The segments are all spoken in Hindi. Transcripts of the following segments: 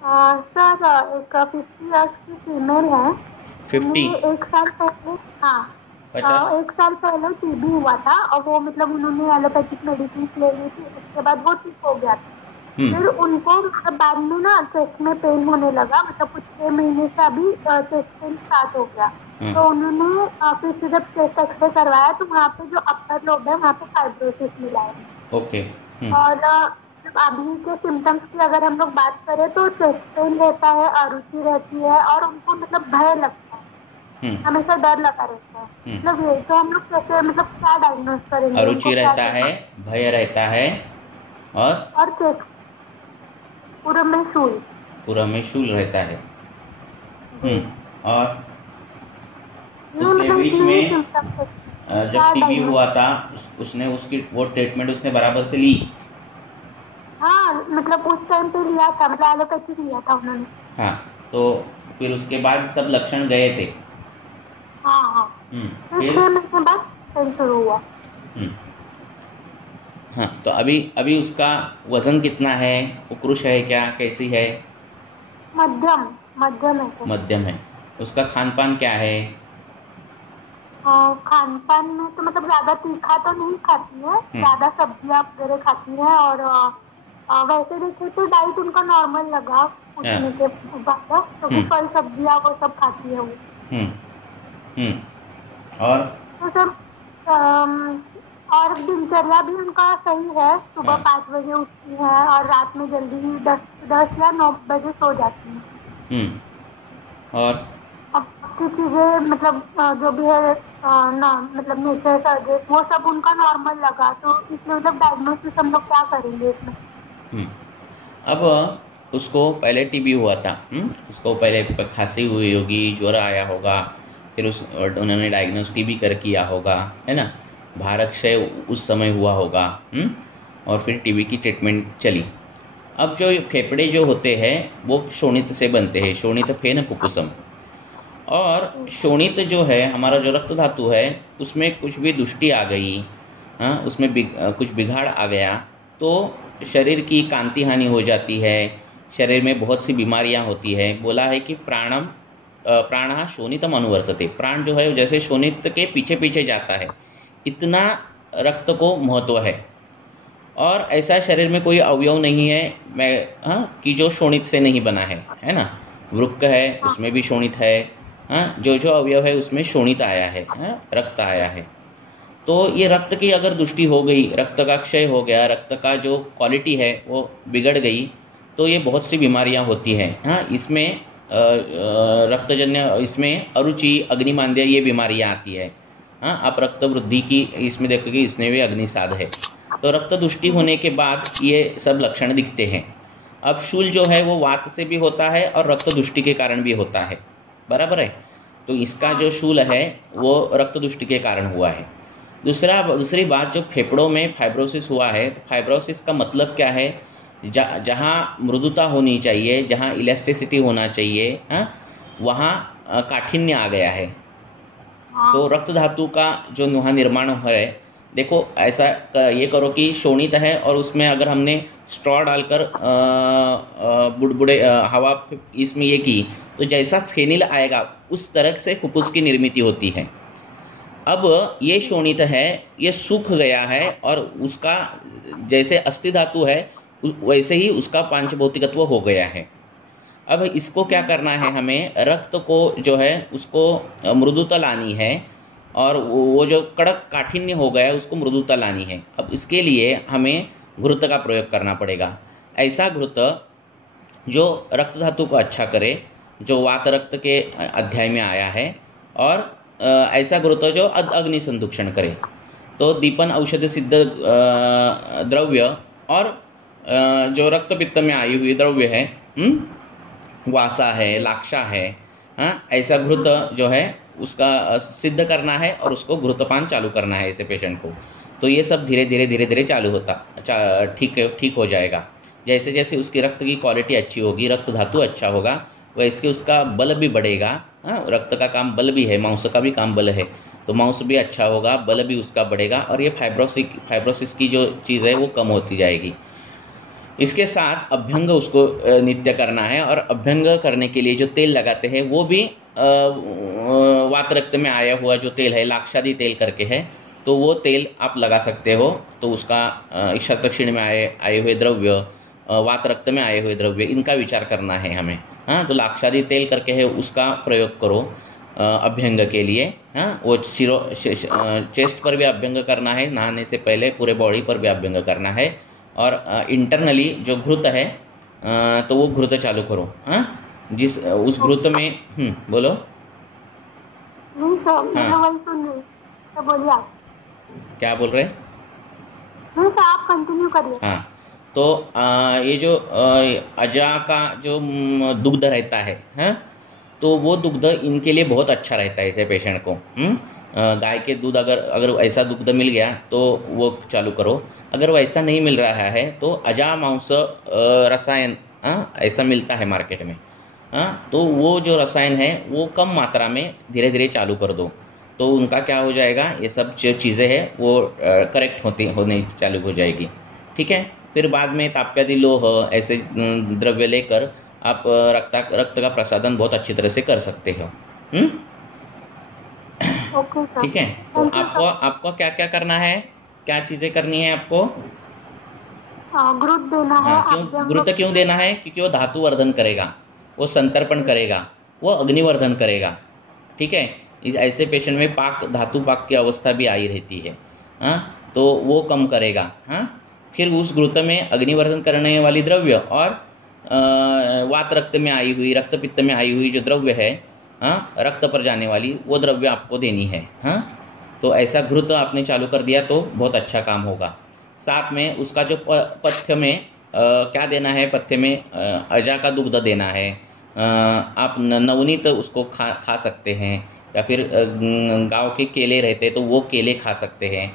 सर, एक 50 इयर्स की फीमेल है। 50? उन्हें 1 साल पहले, हाँ, 50? 1 साल पहले टीबी हुआ था और वो मतलब उन्होंने एलोपैथिक मेडिसिन ले ली थी, उसके बाद वो ठीक हो गया था। हम्म। फिर उनको मतलब बाद में ना चेस्ट में पेन होने लगा, मतलब कुछ 6 महीने से अभी चेस्ट पेन स्टार्ट हो गया। हाँ। तो उन्होंने फिर से जब चेस्ट एक्सरे करवाया तो वहाँ पे जो अपर लोब है वहाँ पे फाइब्रोसिस मिला है। ओके। और मतलब अभी के सिम्टम्स की अगर हम लोग बात करें तो चेस्ट पेन रहता है, अरुचि रहती है और उनको मतलब भय लगता है, हम्म। हमेशा डर लगा रहता है। हम्म। मतलब ये तो हम लोग कैसे मतलब क्या डायग्नोज करेंगे, उनको अरुचि क्या रहता है, कहना। भय रहता है, और और चेस्ट पूरे में सूल। पूरा में शूल रहता है। जी, और ये उसके मतलब बीच इतने ही में सिम्टम्स है, जब क्या टीबी डायग्नोज। हुआ था, उसने उसकी वो ट्रीटमेंट उसने बराबर से ली? हाँ, मतलब उस टाइम पे लिया था, मतलब एलोपैथिक लिया था उन्होंने। हाँ। तो फिर उसके बाद सब लक्षण गए थे? हाँ हाँ, फिर फिर 6 महीने बाद पेन शुरू हुआ। हम्म, हाँ, तो अभी अभी उसका वजन कितना है? उक्रुष है क्या, कैसी है? मध्यम, मध्यम है सर। मध्यम है। उसका खान पान क्या है? खान पान में तो मतलब ज्यादा तीखा तो नहीं खाती है, हम्म। ज्यादा सब्जियां वगैरह खाती है। और वैसे देखे तो डाइट उनका नॉर्मल लगा हाँ। पूछने के बाद, क्योंकि हम्म। फल सब्जियां वो सब खाती है वो। हम्म। हम्म। और तो सब और दिनचर्या भी उनका सही है, सुबह हाँ। 5 बजे उठती है और रात में जल्दी ही 10 10 या 9 बजे सो जाती है। और अब बाकी चीजें मतलब जो भी है ना, मतलब नेचर सर्विस वो सब उनका नॉर्मल लगा, तो इसमें मतलब डायग्नोसिस हम लोग क्या करेंगे इसमें। हम्म, अब उसको पहले टीबी हुआ था। उसको पहले खांसी हुई होगी, ज्वर आया होगा, फिर और उन्होंने डायग्नोस टीबी कर किया होगा, है ना? भारक्षय उस समय हुआ होगा। और फिर टीबी की ट्रीटमेंट चली। अब जो ये फेफड़े जो होते हैं वो शोणित से बनते हैं, शोणित फेन फुफ्फुसम। और ठीक है। शोणित जो है हमारा जो रक्त धातु है, उसमें कुछ भी दुष्टि आ गई, हाँ, उसमें कुछ बिगाड़ आ गया, तो शरीर की कांति हानि हो जाती है, शरीर में बहुत सी बीमारियां होती है। बोला है कि प्राण शोणितम अनुवर्तते, प्राण जो है जैसे शोणित के पीछे पीछे जाता है, इतना रक्त को महत्व है। और ऐसा शरीर में कोई अवयव नहीं है मैं हाँ कि जो शोणित से नहीं बना है ना? वृक्क है, हाँ उसमें भी शोणित है। हाँ, जो जो अवयव है उसमें शोणित आया है, हाँ, रक्त आया है। तो ये रक्त की अगर दुष्टि हो गई, रक्त का क्षय हो गया, रक्त का जो क्वालिटी है वो बिगड़ गई, तो ये बहुत सी बीमारियां होती हैं। हाँ, इसमें रक्तजन्य, इसमें अरुचि, अग्निमांद्य, ये बीमारियां आती है। हाँ, आप रक्त वृद्धि की इसमें देखोगे, इसमें भी अग्निसाध है। तो रक्त दुष्टि होने के बाद ये सब लक्षण दिखते हैं। अब शूल जो है वो वात से भी होता है और रक्त दुष्टि के कारण भी होता है, बराबर है? तो इसका जो शूल है वो रक्त दुष्टि के कारण हुआ है। दूसरी बात, जो फेफड़ों में फाइब्रोसिस हुआ है, तो फाइब्रोसिस का मतलब क्या है? जहाँ मृदुता होनी चाहिए, जहाँ इलास्टिसिटी होना चाहिए, हाँ, वहाँ काठिन्य आ गया है। तो हाँ रक्त धातु का जो वहाँ निर्माण है, देखो ऐसा ये करो कि शोणित है और उसमें अगर हमने स्ट्रॉ डालकर बुड़बुड़े हवा इसमें ये की, तो जैसा फेनिल आएगा उस तरह से फुफ्फुस की निर्मित होती है। अब ये शोणित है, ये सूख गया है और उसका जैसे अस्थि धातु है वैसे ही उसका पांचभौतिकत्व हो गया है। अब इसको क्या करना है, हमें रक्त को जो है उसको मृदुता लानी है, और वो जो कड़क काठिन्य हो गया है उसको मृदुता लानी है। अब इसके लिए हमें घृत का प्रयोग करना पड़ेगा। ऐसा घृत जो रक्त धातु को अच्छा करे, जो वात रक्त के अध्याय में आया है, और ऐसा घृत जो अग्नि संदूषण करे। तो दीपन औषध सिद्ध द्रव्य और जो रक्त पित्त में आई हुई द्रव्य है, वासा है, लाक्षा है, हाँ, ऐसा घृत जो है उसका सिद्ध करना है और उसको घृतपान चालू करना है ऐसे पेशेंट को। तो ये सब धीरे धीरे धीरे धीरे चालू होता, ठीक ठीक हो जाएगा। जैसे जैसे उसकी रक्त की क्वालिटी अच्छी होगी, रक्त धातु अच्छा होगा, वैसे उसका बल भी बढ़ेगा। हाँ, रक्त का काम बल भी है, मांस का भी काम बल है, तो मांस भी अच्छा होगा, बल भी उसका बढ़ेगा, और ये फाइब्रोसिस की जो चीज़ है वो कम होती जाएगी। इसके साथ अभ्यंग उसको नित्य करना है, और अभ्यंग करने के लिए जो तेल लगाते हैं वो भी वात रक्त में आया हुआ जो तेल है, लाक्षादी तेल करके है, तो वो तेल आप लगा सकते हो। तो उसका इच्छा दक्षिण में आए हुए द्रव्य, वात रक्त में आए हुए द्रव्य, इनका विचार करना है हमें। हाँ, तो लाक्षादी तेल करके है उसका प्रयोग करो अभ्यंग के लिए। हाँ, वो चेस्ट पर भी अभ्यंग करना है, नहाने से पहले पूरे बॉडी पर भी अभ्यंग करना है। और इंटरनली जो घृत है तो वो घृत चालू करो। हाँ, जिस उस घृत में बोलो। नहीं सर, मैं हाँ, वही सुन रही, तो बोलिए आप। क्या बोल रहे? नहीं सर, आप कंटिन्यू करिए। हाँ, तो ये जो अजा का जो दुग्ध रहता है, हाँ, तो वो दुग्ध इनके लिए बहुत अच्छा रहता है ऐसे पेशेंट को। गाय के दूध अगर ऐसा दुग्ध मिल गया तो वो चालू करो। अगर वो ऐसा नहीं मिल रहा है तो अजा मांस रसायन ऐसा मिलता है मार्केट में। तो वो जो रसायन है वो कम मात्रा में धीरे धीरे चालू कर दो, तो उनका क्या हो जाएगा, ये सब जो चीज़ें हैं वो करेक्ट होने चालू हो जाएगी। ठीक है, फिर बाद में ताप्यादि लोह ऐसे द्रव्य लेकर आप रक्त का प्रसादन बहुत अच्छी तरह से कर सकते हो। Okay sir. ठीक है, तो आपको क्या क्या करना है, क्या चीज़ें करनी है आपको? ग्रुप देना है। क्यों घृत क्यों देना है? क्योंकि वो धातु वर्धन करेगा, वो संतर्पण करेगा, वो अग्निवर्धन करेगा। ठीक है, इस ऐसे पेशेंट में धातु पाक की अवस्था भी आई रहती है। तो वो कम करेगा। फिर उस घृत में अग्निवर्धन करने वाली द्रव्य और वात रक्त में आई हुई, रक्त पित्त में आई हुई जो द्रव्य है, रक्त पर जाने वाली, वो द्रव्य आपको देनी है। तो ऐसा घृत आपने चालू कर दिया तो बहुत अच्छा काम होगा। साथ में उसका जो पथ्य में क्या देना है, पथ्य में अजा का दुग्ध देना है। आप नवनीत उसको खा सकते हैं, या फिर गांव के केले रहते तो वो केले खा सकते हैं।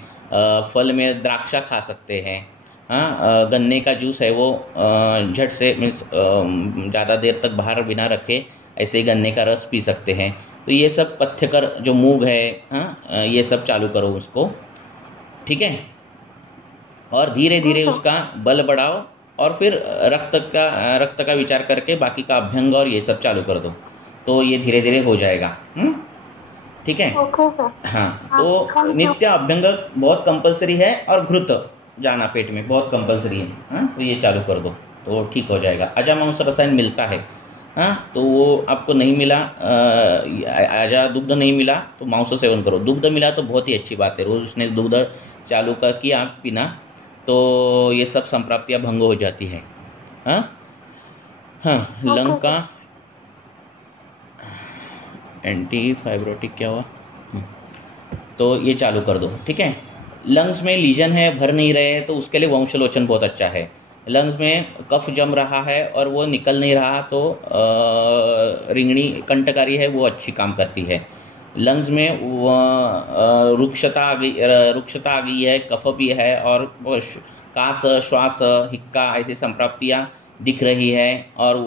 फल में द्राक्षा खा सकते हैं। गन्ने का जूस है वो झट से मीन्स ज़्यादा देर तक बाहर बिना रखे ऐसे ही गन्ने का रस पी सकते हैं। तो ये सब पथ्यकर जो मूग है, ये सब चालू करो उसको। ठीक है, और धीरे धीरे उसका बल बढ़ाओ, और फिर रक्त का विचार करके बाकी का अभ्यंग और ये सब चालू कर दो, तो ये धीरे धीरे हो जाएगा। ठीक है। Okay sir. हाँ, तो नित्य अभ्यंग बहुत कंपलसरी है, और घृत जाना पेट में बहुत कंपलसरी है। तो ये चालू कर दो तो ठीक हो जाएगा। अजा मांस रसायन मिलता है, तो वो आपको नहीं मिला, अजा दुग्ध नहीं मिला तो मांस सेवन करो। दुग्ध मिला तो बहुत ही अच्छी बात है, रोज उसने दुग्ध चालू कर किया पीना, तो ये सब संप्राप्तियाँ भंग हो जाती है। लंग का एंटी फाइब्रोटिक क्या हुआ, तो ये चालू कर दो। ठीक है, लंग्स में लीजन है, भर नहीं रहे, तो उसके लिए वंशलोचन बहुत अच्छा है। लंग्स में कफ जम रहा है और वो निकल नहीं रहा, तो रिंगणी कंटकारी है वो अच्छी काम करती है। लंग्स में रुक्षता आ गई है, कफ भी है, और कास, श्वास, हिक्का ऐसी संप्राप्तियाँ दिख रही है, और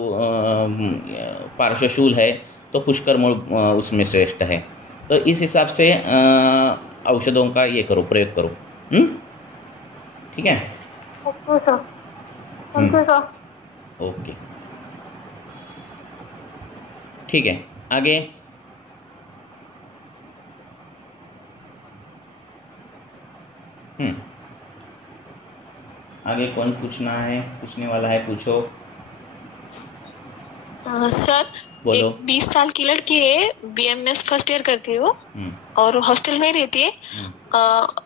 पार्श्वशूल है, तो पुष्कर मूल उसमें श्रेष्ठ है। तो इस हिसाब से औषधों का ये करो, प्रयोग करो। ठीक है। Okay sir. ओके, ठीक है, आगे। आगे कौन पूछने वाला है, पूछो। सर, बोलो। 20 साल की लड़की है, BMS फर्स्ट ईयर करती है वो, और हॉस्टल में ही रहती है।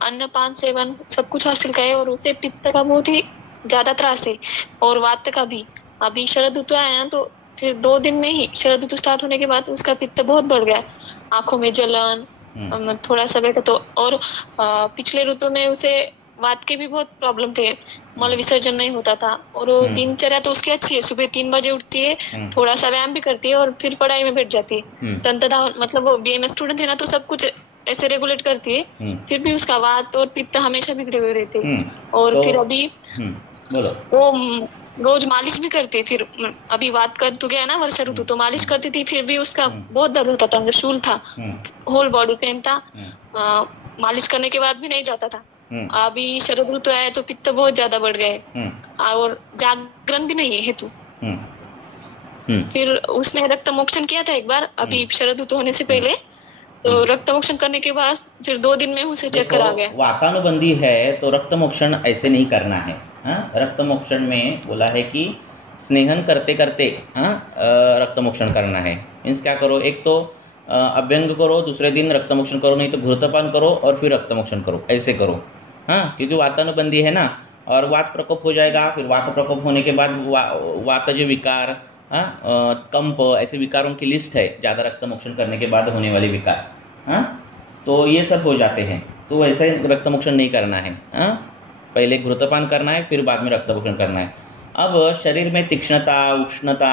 अन्नपान सेवन सब कुछ हॉस्टल का है, और उसे पित्त का बहुत ही ज्यादा त्रास है, और वात का भी। अभी शरद ऋतु आया ना, तो फिर 2 दिन में ही शरद ऋतु स्टार्ट होने के बाद उसका पित्त बहुत बढ़ गया, आंखों में जलन, थोड़ा सा बैठा तो। और पिछले ऋतु में उसे वात के भी बहुत प्रॉब्लम थे, मल विसर्जन नहीं होता था, और दिनचर्या तो उसकी अच्छी है, सुबह 3 बजे उठती है, थोड़ा सा व्यायाम भी करती है, और फिर पढ़ाई में बैठ जाती है। तंत्रधावन मतलब वो BMS स्टूडेंट है ना, तो सब कुछ ऐसे रेगुलेट करती है, फिर भी उसका वात और पित्त हमेशा बिगड़े हुए रहते हैं। और तो, फिर अभी वो रोज मालिश भी करती है। फिर अभी वात कर तो गया ना वर्षा ऋतु, तो मालिश करती थी, फिर भी उसका बहुत दर्द होता था, शूल था, होल बॉडी पेन था, मालिश करने के बाद भी नहीं जाता था। अभी शरद ऋतु आया तो पित्त बहुत ज्यादा बढ़ गए और जागरण भी नहीं है हेतु। फिर उसने रक्त मोक्षण किया था एक बार अभी शरद ऋतु होने से पहले, तो रक्त मोक्षण करने के बाद फिर 2 दिन में उसे चक्कर आ गया। वातानुबंधी है तो रक्त मोक्षण ऐसे नहीं करना है। रक्त मोक्षण में बोला है कि स्नेहन करते करते रक्त मोक्षण करना है। मीन्स क्या करो, एक तो अभ्यंग करो, दूसरे दिन रक्त मोक्षण करो, नहीं तो घृतपान करो और फिर रक्त मोक्षण करो, ऐसे करो। क्योंकि वातानुबंधी है ना, और वात प्रकोप हो जाएगा। फिर वात प्रकोप होने के बाद वातज विकार, कंप, ऐसे विकारों की लिस्ट है, ज़्यादा रक्त मोक्षण करने के बाद होने वाले विकार। तो ये सब हो जाते हैं, तो ऐसे रक्त मोक्षण नहीं करना है। पहले घृतपान करना है, फिर बाद में रक्त मोक्षण करना है। अब शरीर में तीक्ष्णता, उष्णता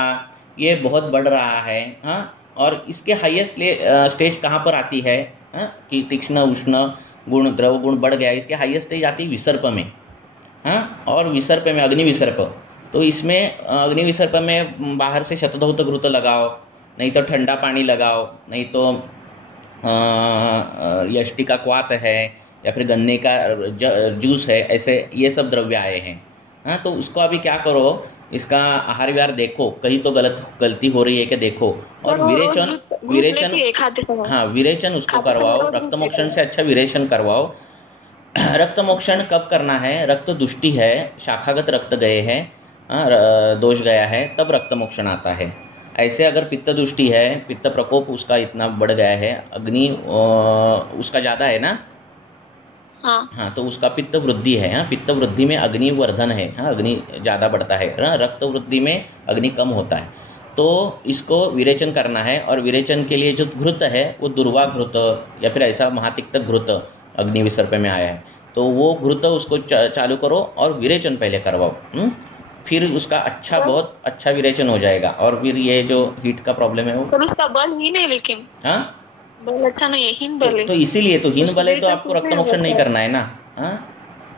ये बहुत बढ़ रहा है। और इसके हाईएस्ट स्टेज कहाँ पर आती है कि तीक्ष्ण उष्ण गुण, द्रव गुण बढ़ गया, इसके हाईएस्ट स्टेज आती है विसर्प में। और विसर्प में अग्नि विसर्प, तो इसमें अग्नि विसर्प में बाहर से शतधौत घृत लगाओ, नहीं तो ठंडा पानी लगाओ, नहीं तो यष्टि का क्वाथ है या फिर गन्ने का जूस है, ऐसे ये सब द्रव्य आए हैं। तो उसको अभी क्या करो, इसका आहार विहार देखो, कहीं तो गलती हो रही है कि देखो, और विरेचन उसको करवाओ। रक्त मोक्षण से अच्छा विरेचन करवाओ। रक्त मोक्षण कब करना है, रक्त दुष्टि है, शाखागत रक्त गए हैं, दोष गया है, तब रक्त मोक्षण आता है। ऐसे अगर पित्त दुष्टि है, पित्त प्रकोप उसका इतना बढ़ गया है, अग्नि उसका ज़्यादा है ना, हाँ, तो उसका पित्त वृद्धि है। पित्त वृद्धि में अग्नि वर्धन है, अग्नि ज़्यादा बढ़ता है। रक्त वृद्धि में अग्नि कम होता है। तो इसको विरेचन करना है, और विरेचन के लिए जो घृत है वो दुर्वा घृत या फिर ऐसा महातिक्त घृत अग्नि विसर्प में आया है, तो वो घृत उसको चालू करो और विरेचन पहले करवाओ। फिर उसका अच्छा, बहुत अच्छा विरेचन हो जाएगा। और फिर ये जो हीट का प्रॉब्लम है वो सर उसका बल ही नहीं, लेकिन बल अच्छा नहीं है, हीन बल है। तो इसीलिए तो हीन बल है, तो आपको रक्त मोक्षण नहीं करना है ना।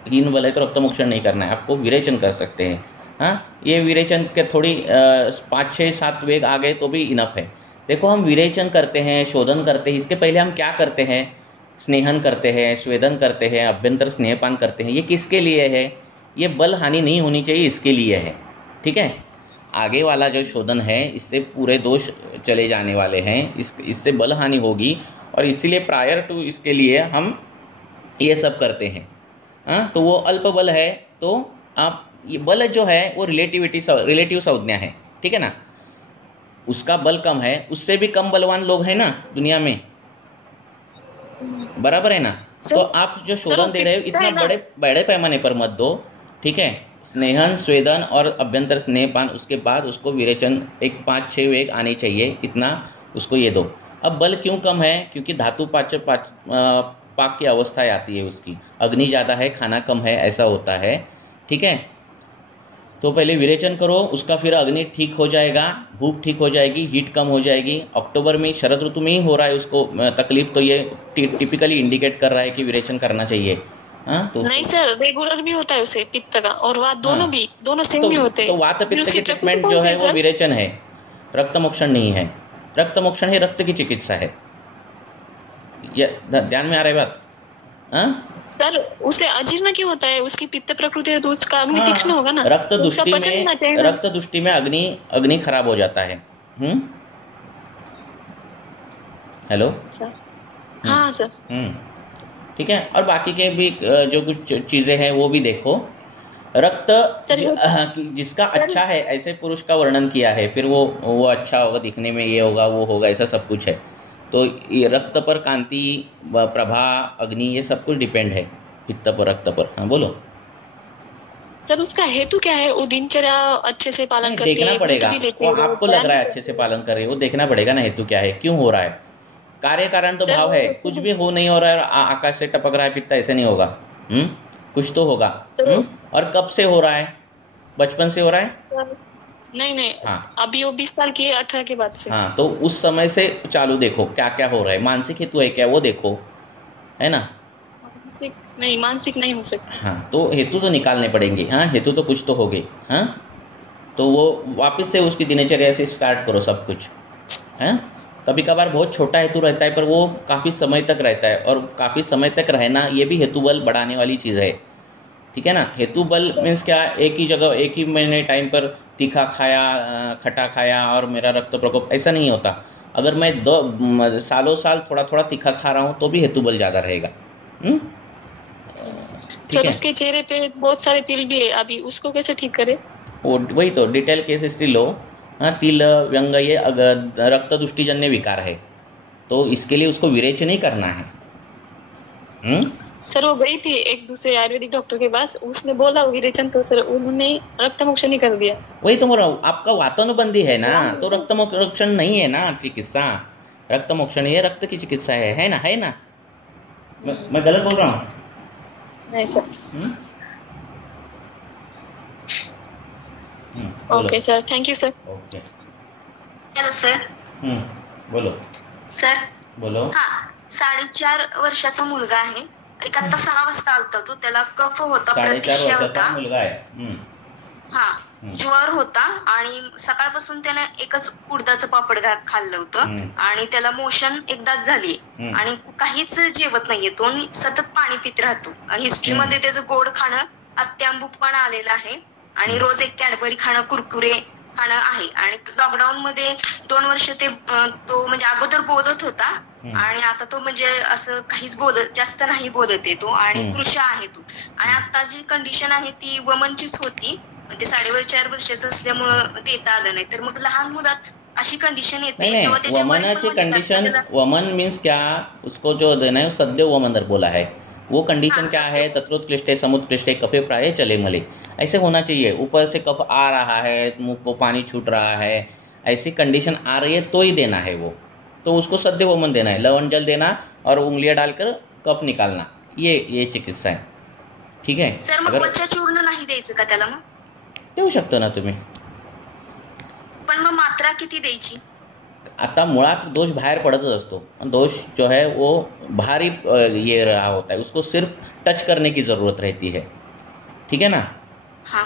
हीन बल है तो रक्त मोक्षण नहीं करना है, आपको विरेचन कर सकते हैं। ये विरेचन के थोड़ी 5, 6, 7 वेग आ गए तो भी इनफ है। देखो, हम विरेचन करते हैं, शोधन करते हैं, इसके पहले हम क्या करते हैं, स्नेहन करते हैं, स्वेदन करते हैं, अभ्यंतर स्नेहपान करते हैं। ये किसके लिए है, ये बल हानि नहीं होनी चाहिए, इसके लिए है। ठीक है, आगे वाला जो शोधन है इससे पूरे दोष चले जाने वाले हैं, इससे बल हानि होगी, और इसीलिए प्रायर टू इसके लिए हम ये सब करते हैं। तो वो अल्प बल है, तो आप ये बल जो है वो रिलेटिव संज्ञा है। ठीक है ना, उसका बल कम है, उससे भी कम बलवान लोग हैं ना दुनिया में, बराबर है ना। तो आप जो शोधन दे रहे हो इतना बड़े पैमाने पर मत दो। ठीक है, स्नेहन, स्वेदन और अभ्यंतर स्नेहपान, उसके बाद उसको विरेचन एक 5-6 वेग आनी चाहिए, इतना उसको ये दो। अब बल क्यों कम है, क्योंकि धातु पाक की अवस्था आती है उसकी, अग्नि ज़्यादा है, खाना कम है, ऐसा होता है। ठीक है, तो पहले विरेचन करो, उसका फिर अग्नि ठीक हो जाएगा, भूख ठीक हो जाएगी, हीट कम हो जाएगी। अक्टूबर में, शरद ऋतु में ही हो रहा है उसको तकलीफ, तो ये टिपिकली इंडिकेट कर रहा है कि विरेचन करना चाहिए। तो नहीं सर, रेगुलर भी होता है उसे पित्त का और वात, दोनों सेम ही होते हैं। तो वात पित्त की ट्रीटमेंट जो है वो विरेचन है, रक्त मोक्षण नहीं है। रक्त मोक्षण है, रक्त की चिकित्सा है। ध्यान में आ रहा है बात? सर उसे अजीर्ण क्यों होता है, उसकी पित्त प्रकृति है तो उसका अग्नि तीक्ष्ण होगा ना। रक्त दुष्टि में अग्नि खराब हो जाता है। हेलो, हाँ सर। ठीक है, और बाकी के भी जो कुछ चीजें हैं वो भी देखो। रक्त जिसका अच्छा है, ऐसे पुरुष का वर्णन किया है, फिर वो अच्छा होगा, दिखने में ये होगा, वो होगा, ऐसा सब कुछ है। तो ये रक्त पर कांति, प्रभा, अग्नि, ये सब कुछ डिपेंड है पित्त पर, रक्त पर। हाँ बोलो सर, उसका हेतु क्या है? वो दिनचर्या अच्छे से पालन करती है, देखना पड़ेगा। वो आपको लग रहा है अच्छे से पालन कर रही है, वो देखना पड़ेगा ना हेतु क्या है, क्यों हो रहा है। कार्य कारण तो भाव है, कुछ भी हो नहीं हो रहा है, आकाश से टपक रहा है पित्त, ऐसे नहीं होगा। कुछ तो होगा। और कब से हो रहा है? बचपन से हो रहा है? नहीं। हाँ, अभी वो 20 साल की है, 18 के बाद से। हाँ, तो उस समय से चालू देखो क्या क्या हो रहा है। मानसिक हेतु है क्या, वो देखो, है ना। नहीं, मानसिक नहीं हो सकता। हाँ, तो हेतु तो निकालने पड़ेंगे। हाँ, हेतु तो कुछ तो हो गए। हाँ, तो वो वापस से उसकी दिनचर्या से स्टार्ट करो सब कुछ। है कभी कभार बहुत छोटा हेतु रहता है पर वो काफ़ी समय तक रहता है, और काफ़ी समय तक रहना ये भी हेतु बल बढ़ाने वाली चीज़ है। ठीक है ना। हेतु बल मीन्स क्या, एक ही जगह एक ही मैंने टाइम पर तीखा खाया, खट्टा खाया और मेरा रक्त प्रकोप, ऐसा नहीं होता। अगर मैं सालों साल थोड़ा थोड़ा तीखा खा रहा हूँ तो भी हेतु बल ज़्यादा रहेगा। सर उसके चेहरे पे बहुत सारे तिल भी है अभी, उसको कैसे ठीक करें? वही तो डिटेल केस हिस्ट्री लो। हाँ, तिल व्यंग ये अगर रक्त दुष्टिजन्य विकार है तो इसके लिए उसको विरेचन नहीं करना है। सर वो गई थी एक दूसरे आयुर्वेदिक डॉक्टर के पास, उसने बोला विरेचन, तो सर उन्होंने रक्त मोक्षण ही कर दिया। वही तो बोल रहा हूँ, आपका वातानुबंधी है ना, तो रक्त मोक्षण नहीं है ना चिकित्सा। रक्त मोक्षण ये रक्त की चिकित्सा है ना, है ना? मैं गलत बोल रहा हूँ? नहीं sir. Okay sir, thank you sir. Okay. Hello sir. बोलो सर. बोलो. हा, 4.5 वर्षाचा मुलगा आहे. एक आता 6 वाजता आलता तो, त्याला कफ होता, 4.5 वर्षाचा मुलगा आहे. हा, ज्वर होता आणि सकाळपासून त्याने एकच उडदाचं पापड खाल्लं होतं आणि त्याला मोशन एकदाच झाली आणि काहीच जेवत नाहीये तो, सतत पाणी पित राहतो. हिस्ट्रीमध्ये त्याचं गोड खाणं अत्यांबूपणा आलेलं आहे आणि रोज एक कॅडबरी खाणं, कुरकुरे खाणं आहे. आणि लॉकडाऊन मध्ये 2 वर्ष तो म्हणजे अगोदर बोलत होता आणि आता तो म्हणजे असं काहीच जास्त नाही बोलत आहे तो आणि कृशा आहे तो. आणि आता जी कंडिशन आहे ती वमनचीच होती, ते 4.5 वर्षाचं असल्यामुळं देता आलं नाही. तर मग लहान मुलात अशी कंडिशन येते तेव्हा त्याच्या वमनाची कंडीशन, वमन मीन्स क्या, उसको जो देना है सद्य वमन बोला है, वो कंडीशन क्या है, तत्रोत्कृष्टे समुत्कृष्टे कफे प्राय चले मले, ऐसे होना चाहिए. ऊपर से कफ आ रहा है, मुंह को पानी छूट रहा है, ऐसी कंडीशन आ रही है तो ही देना है वो, तो उसको सद्य वमन देना है. लवण जल देना और उंगलियां डालकर कफ निकालना, ये चिकित्सा है. ठीक है सर. मग वच्चा चूर्ण नाही द्यायचं का त्याला? मग देऊ शकतो ना तुम्ही, पण मग मात्रा किती द्यायची? आता मुळात दोष बाहर पड़तच असतो. दोष जो है वो भारी ये रहा होता है, उसको सिर्फ टच करने की ज़रूरत रहती है. ठीक है ना.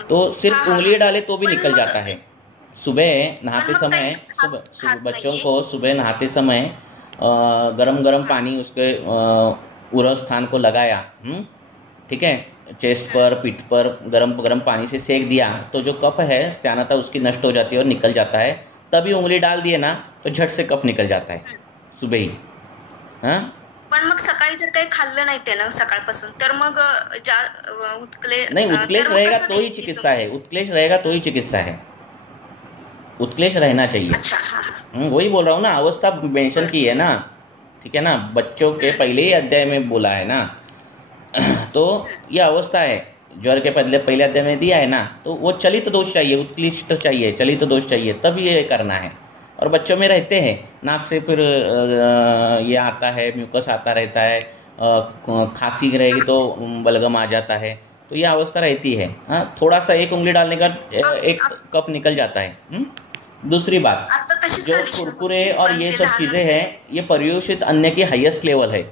तो सिर्फ उंगली डाले तो भी निकल जाता है. सुबह नहाते समय, बच्चों को सुबह नहाते समय गरम गरम पानी उसके उरस स्थान को लगाया, ठीक है, चेस्ट पर, पीठ पर गरम गरम पानी से सेक दिया तो जो कफ है स्त्यानता उसकी नष्ट हो जाती है और निकल जाता है. तभी उंगली डाल दिए ना तो झट से कफ निकल जाता है सुबह ही. हाँ, पण मग सकाळी जर काही खाल्लं नाही त्यानं सकाळपासून तर मग नहीं, उत्क्लेश रहेगा तो ही चिकित्सा है. उत्क्लेश रहेगा तो ही चिकित्सा है. उत्क्लेश रहना चाहिए. अच्छा. वही बोल रहा हूँ ना, अवस्था मेंशन की है ना. ठीक है ना, बच्चों के पहले ही अध्याय में बोला है ना. तो ये अवस्था है, ज्वर के पहले अध्याय में दिया है ना. तो वो चलित दोष चाहिए, उत्कृष्ट चाहिए, चलित दोष चाहिए, तब ये करना है. और बच्चों में रहते हैं, नाक से फिर ये आता है, म्यूकस आता रहता है, खांसी रहेगी तो बलगम आ जाता है, तो ये अवस्था रहती है. हाँ, थोड़ा सा एक उंगली डालने का एक कप निकल जाता है. दूसरी बात, जो कुरकुरे और ये सब चीज़ें हैं, ये पर्युषित अन्न की हाईएस्ट लेवल है.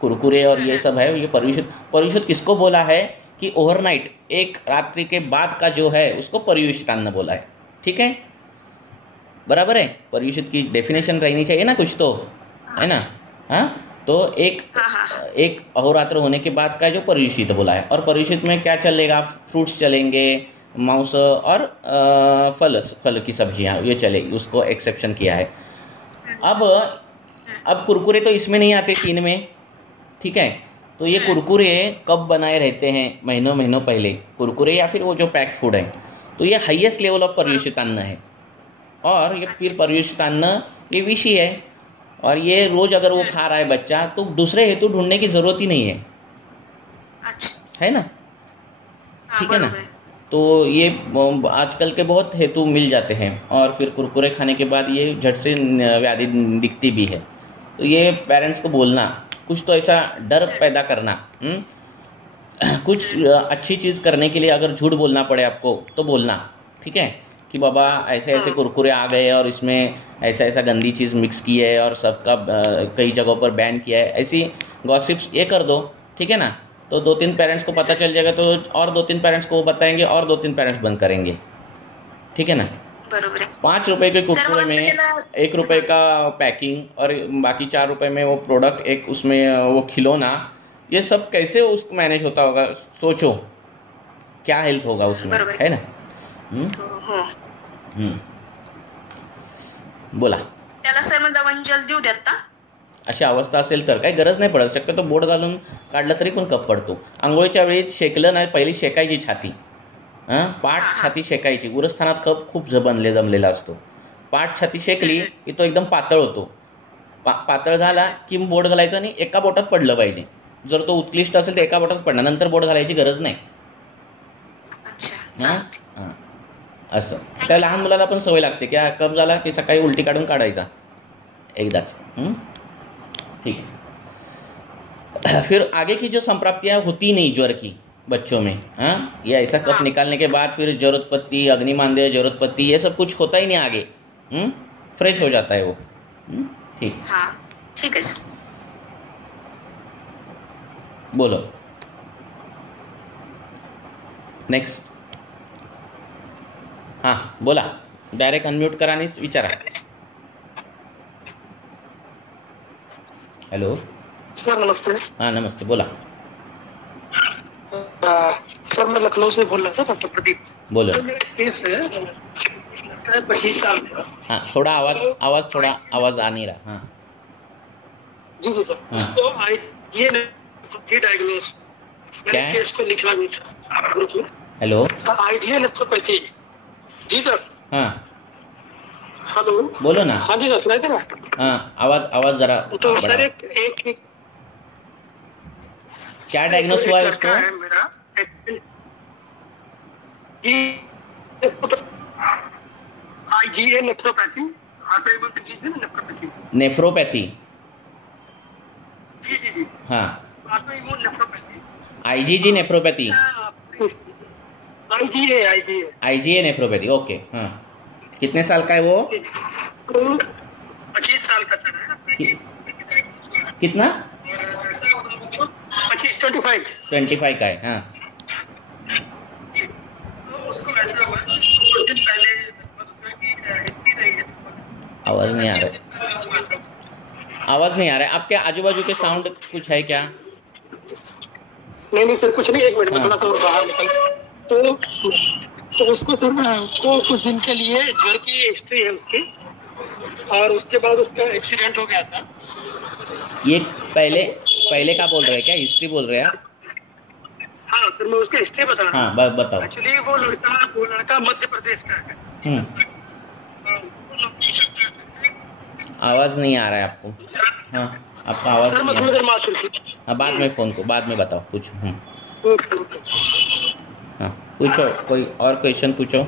कुरकुरे और ये सब है, ये पर्युषित किसको बोला है कि ओवरनाइट, एक रात्रि के बाद का जो है उसको पर्युषित अन्न बोला है. ठीक है, बराबर है. पर्युषित की डेफिनेशन रहनी चाहिए ना कुछ तो, है ना. हाँ, तो एक अहोरात्र होने के बाद का जो पर्युषित बोला है. और पर्युषित में क्या चलेगा, फ्रूट्स चलेंगे, मांस और फल की सब्जियां ये चलेगी, उसको एक्सेप्शन किया है. अब कुरकुरे तो इसमें नहीं आते 3 में. ठीक है, तो ये कुरकुरे कब बनाए रहते हैं, महीनों पहले कुरकुरे या फिर वो जो पैक फूड है, तो ये हाईएस्ट लेवल ऑफ पर्युषित अन्न है. और ये फिर पर्युषित अन्न ये विषी है, और ये रोज अगर वो खा रहा है बच्चा तो दूसरे हेतु ढूंढने की जरूरत ही नहीं है. है ना. ठीक है ना. तो ये आजकल के बहुत हेतु मिल जाते हैं, और फिर कुरकुरे खाने के बाद ये झट से व्याधि दिखती भी है. तो ये पेरेंट्स को बोलना, कुछ तो ऐसा डर पैदा करना. कुछ अच्छी चीज़ करने के लिए अगर झूठ बोलना पड़े आपको तो बोलना. ठीक है, कि बाबा ऐसे ऐसे कुरकुरे आ गए और इसमें ऐसा गंदी चीज़ मिक्स की है और सबका कई जगहों पर बैन किया है, ऐसी गॉसिप्स ये कर दो. ठीक है ना. तो 2-3 पेरेंट्स को पता चल जाएगा, तो और 2-3 पेरेंट्स को वो बताएंगे और 2-3 पेरेंट्स बंद करेंगे. ठीक है ना. बरोबर आहे. 5 रुपए के सर कुरकुरे मला में त्याला 1 रुपए का पैकिंग और बाकी 4 रुपए में वो प्रोडक्ट, एक उसमें वो खिलौना, ये सब कैसे उसको मैनेज होता होगा? सोचो क्या हेल्थ होगा उसमें, बरोबर है ना? हो. बोला. त्याला सर मग लवंजल देऊ द्यात का? अशी अवस्था असेल तर काही गरज नाही पडत. शक्यतो बोट घालून काढलं तरी पण कफ पडतो. आंघोळीच्या वेळी शेकलं नाही, पहिली शेकायची छाती, पाठ छाती शेकायची. उरस्थानात कफ खूप जमलेला असतो. पाठ छाती शेकली की तो एकदम पातळ होतो. पातळ झाला की बोट घालायचं आणि एका बोटात पडलं पाहिजे. जर तो उत्कृष्ट असेल तर एका बोटात पडणार, नंतर बोट घालायची गरज नाही. असं त्या लहान मुलाला पण सवय लागते की कफ झाला की सकाळी उलटी काढून काढायचा एकदाच. ठीक है. फिर आगे की जो संप्राप्तियाँ होती नहीं ज्वर की बच्चों में, ये ऐसा कफ निकालने के बाद फिर जरूरत पत्ती, अग्निमांद्य, जरूरत पत्ती, ये सब कुछ होता ही नहीं आगे. फ्रेश हो जाता है वो. ठीक. हाँ ठीक है सर. बोलो नेक्स्ट. हां बोला. डायरेक्ट अनम्यूट करा आणि विचारा. हेलो सर नमस्ते. हाँ नमस्ते, बोला. सर मैं लखनऊ से बोल रहा था, डॉक्टर प्रदीप. बोलो. सर मेरा केस है 25 साल का. हाँ थोड़ा आवाज़ आ नहीं रहा. हाँ जी जी सर. हाँ. तो ये थी डायग्नोस. क्या मैंने है? केस को लिखा भी था ग्रुप में. हेलो. IgA nephropathy. जी सर. हाँ हेलो. बोलो ना. हाँ जी सर सुनाई दे रहा. हाँ आवाज़ ज़रा तो सर बढ़ाओ. एक क्या डायग्नोस हुआ है उसको? है मेरा आईजीए नेफ्रोपैथी. नेफ्रोपैथी. नेफ्रोपैथी. जी जी जी. हाँ autoimmune nephropathy. IgG nephropathy. IgA nephropathy. Okay. हाँ कितने साल का है वो? 25 साल का सर है. कितना? 25 का है. हाँ उसको ऐसा हुआ कुछ दिन पहले हिस्ट्री रही है. आवाज़ नहीं आ रहा है. आपके आजू बाजू के साउंड कुछ है क्या? नहीं सर कुछ नहीं. एक मिनट में हाँ. थोड़ा सा बाहर निकल. तो उसको सर उसको कुछ दिन के लिए ज्वर की हिस्ट्री है उसकी, और उसके बाद उसका एक्सीडेंट हो गया था. ये पहले का बोल रहे हैं क्या? हिस्ट्री बोल रहे हैं आप? हाँ सर मैं उसकी हिस्ट्री बता रहा हूँ. हाँ बताओ. एक्चुअली वो लड़का मध्य प्रदेश का है. आवाज़ नहीं आ रहा है आपको. हाँ आपका आवाज़ सर मैं नहीं थोड़ी आ देर बात करती. हाँ बाद में फ़ोन को बाद में बताओ कुछ. हाँ पूछो, कोई और क्वेश्चन पूछो.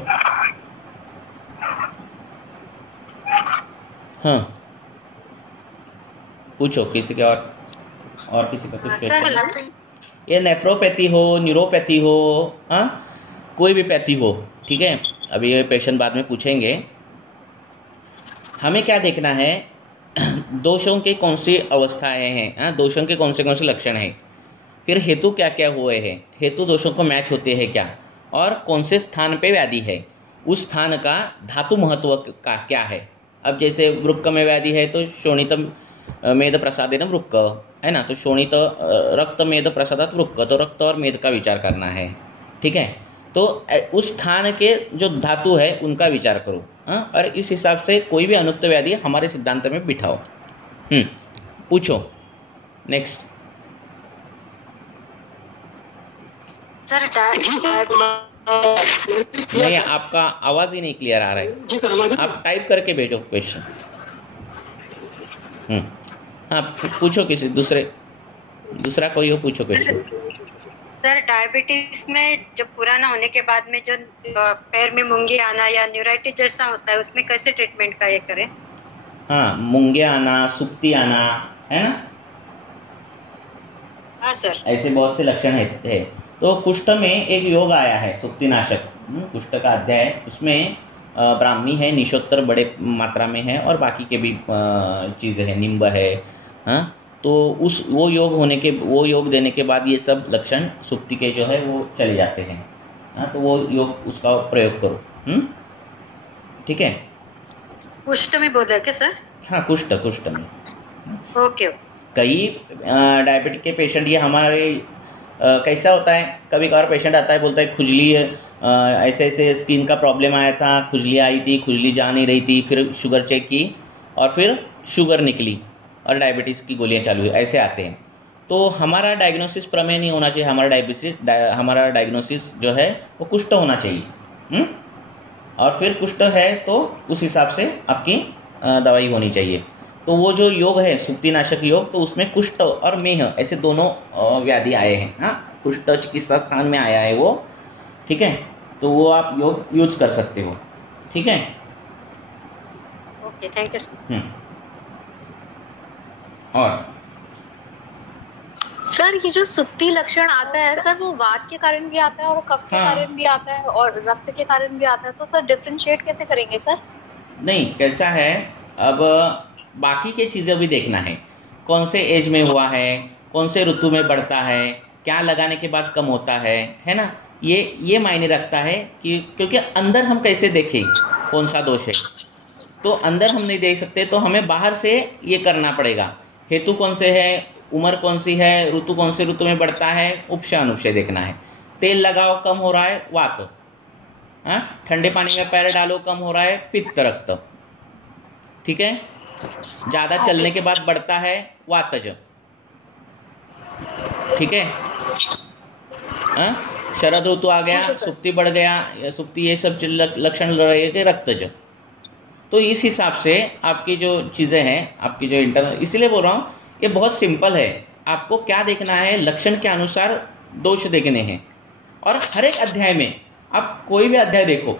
हाँ पूछो किसी के और किसी का कुछ क्वेश्चन. ये नेफ्रोपैथी हो, न्यूरोपैथी हो, हाँ कोई भी पैथी हो, ठीक है. अभी ये पेशेंट बाद में पूछेंगे. हमें क्या देखना है, दोषों की कौन सी अवस्थाएं हैं, दोषों के कौन से लक्षण हैं, फिर हेतु क्या क्या हुए हैं, हेतु दोषों को मैच होते हैं क्या, और कौन से स्थान पे व्याधि है, उस स्थान का धातु महत्व का क्या है. अब जैसे वृक्क में व्याधि है तो शोणित मेद प्रसादेन वृक्क है ना, तो शोणित रक्त मेद प्रसादात वृक्क, तो रक्त और मेद का विचार करना है. ठीक है. तो उस स्थान के जो धातु है उनका विचार करो. और इस हिसाब से कोई भी अनुक्त व्याधि हमारे सिद्धांत में बिठाओ. पूछो नेक्स्ट. सर नहीं आपका आवाज़ ही नहीं क्लियर आ रहा है. जी सर आप टाइप करके भेजो क्वेश्चन. हाँ पूछो किसी दूसरा कोई हो, पूछो क्वेश्चन. सर डायबिटीज में जब पुराना होने के बाद में जो पैर में मूंगे आना या न्यूराइटिस जैसा होता है, उसमें कैसे ट्रीटमेंट का ये करें? हाँ मूंगे आना, सुक्ति आना, है ना. हाँ सर. ऐसे बहुत से लक्षण है. तो कुष्ठ में एक योग आया है सुक्तिनाशक, कुष्ठ का अध्याय, उसमें ब्राह्मी है, निशोत्तर बड़े मात्रा में है, और बाकी के भी चीज़ें हैं, निम्ब है. हाँ तो वो योग देने के बाद ये सब लक्षण सुक्ति के जो है वो चले जाते हैं. हाँ तो वो योग उसका प्रयोग करो. ठीक है। कुष्ठ में बोल रहे हैं क्या सर? हाँ, कुष्ठ में। ओके। कई डायबिटिक के पेशेंट, ये हमारे कैसा होता है, कभी कभार पेशेंट आता है बोलता है खुजली ऐसे ऐसे स्किन का प्रॉब्लम आया था, खुजली आई थी, खुजली जा नहीं रही थी, फिर शुगर चेक की और फिर शुगर निकली और डायबिटीज़ की गोलियां चालू हुई, ऐसे आते हैं। तो हमारा डायग्नोसिस प्रमेय नहीं होना चाहिए, हमारा डायग्नोसिस जो है वो कुष्ठ होना चाहिए। और फिर कुष्ठ है तो उस हिसाब से आपकी दवाई होनी चाहिए। तो वो जो योग है सुक्तिनाशक योग, तो उसमें कुष्ठ और मेह ऐसे दोनों व्याधि आए हैं। हाँ, कुष्ठ चिकित्सा स्थान में आया है वो, ठीक है। तो वो आप योग यूज कर सकते हो, ठीक है। Okay, thank you sir. और सर ये जो सुक्ति लक्षण आता है सर, वो वात के कारण भी आता है और कफ के कारण भी आता है और रक्त के कारण भी आता है, तो सर डिफरेंशिएट कैसे करेंगे सर? नहीं, कैसा है, अब बाकी के चीज़ें भी देखना है, कौन से एज में हुआ है, कौन से ऋतु में बढ़ता है, क्या लगाने के बाद कम होता है ना, ये मायने रखता है कि क्योंकि अंदर हम कैसे देखें कौन सा दोष है। तो अंदर हम नहीं देख सकते, तो हमें बाहर से ये करना पड़ेगा। हेतु कौन से है, उम्र कौन सी है, ऋतु कौन से ऋतु में बढ़ता है, उपशय अनुपशय देखना है। तेल लगाओ कम हो रहा है, वात। ठंडे पानी में पैर डालो कम हो रहा है, पित्त रक्त, ठीक है। ज़्यादा चलने के बाद बढ़ता है, वातज, ठीक है। शरद ऋतु आ गया, सुक्ति बढ़ गया, सुक्ति, ये सब लक्षण रहेंगे, रक्तज। तो इस हिसाब से आपकी जो चीज़ें हैं, आपकी जो इंटरनल, इसलिए बोल रहा हूँ ये बहुत सिंपल है। आपको क्या देखना है, लक्षण के अनुसार दोष देखने हैं। और हर एक अध्याय में आप कोई भी अध्याय देखो,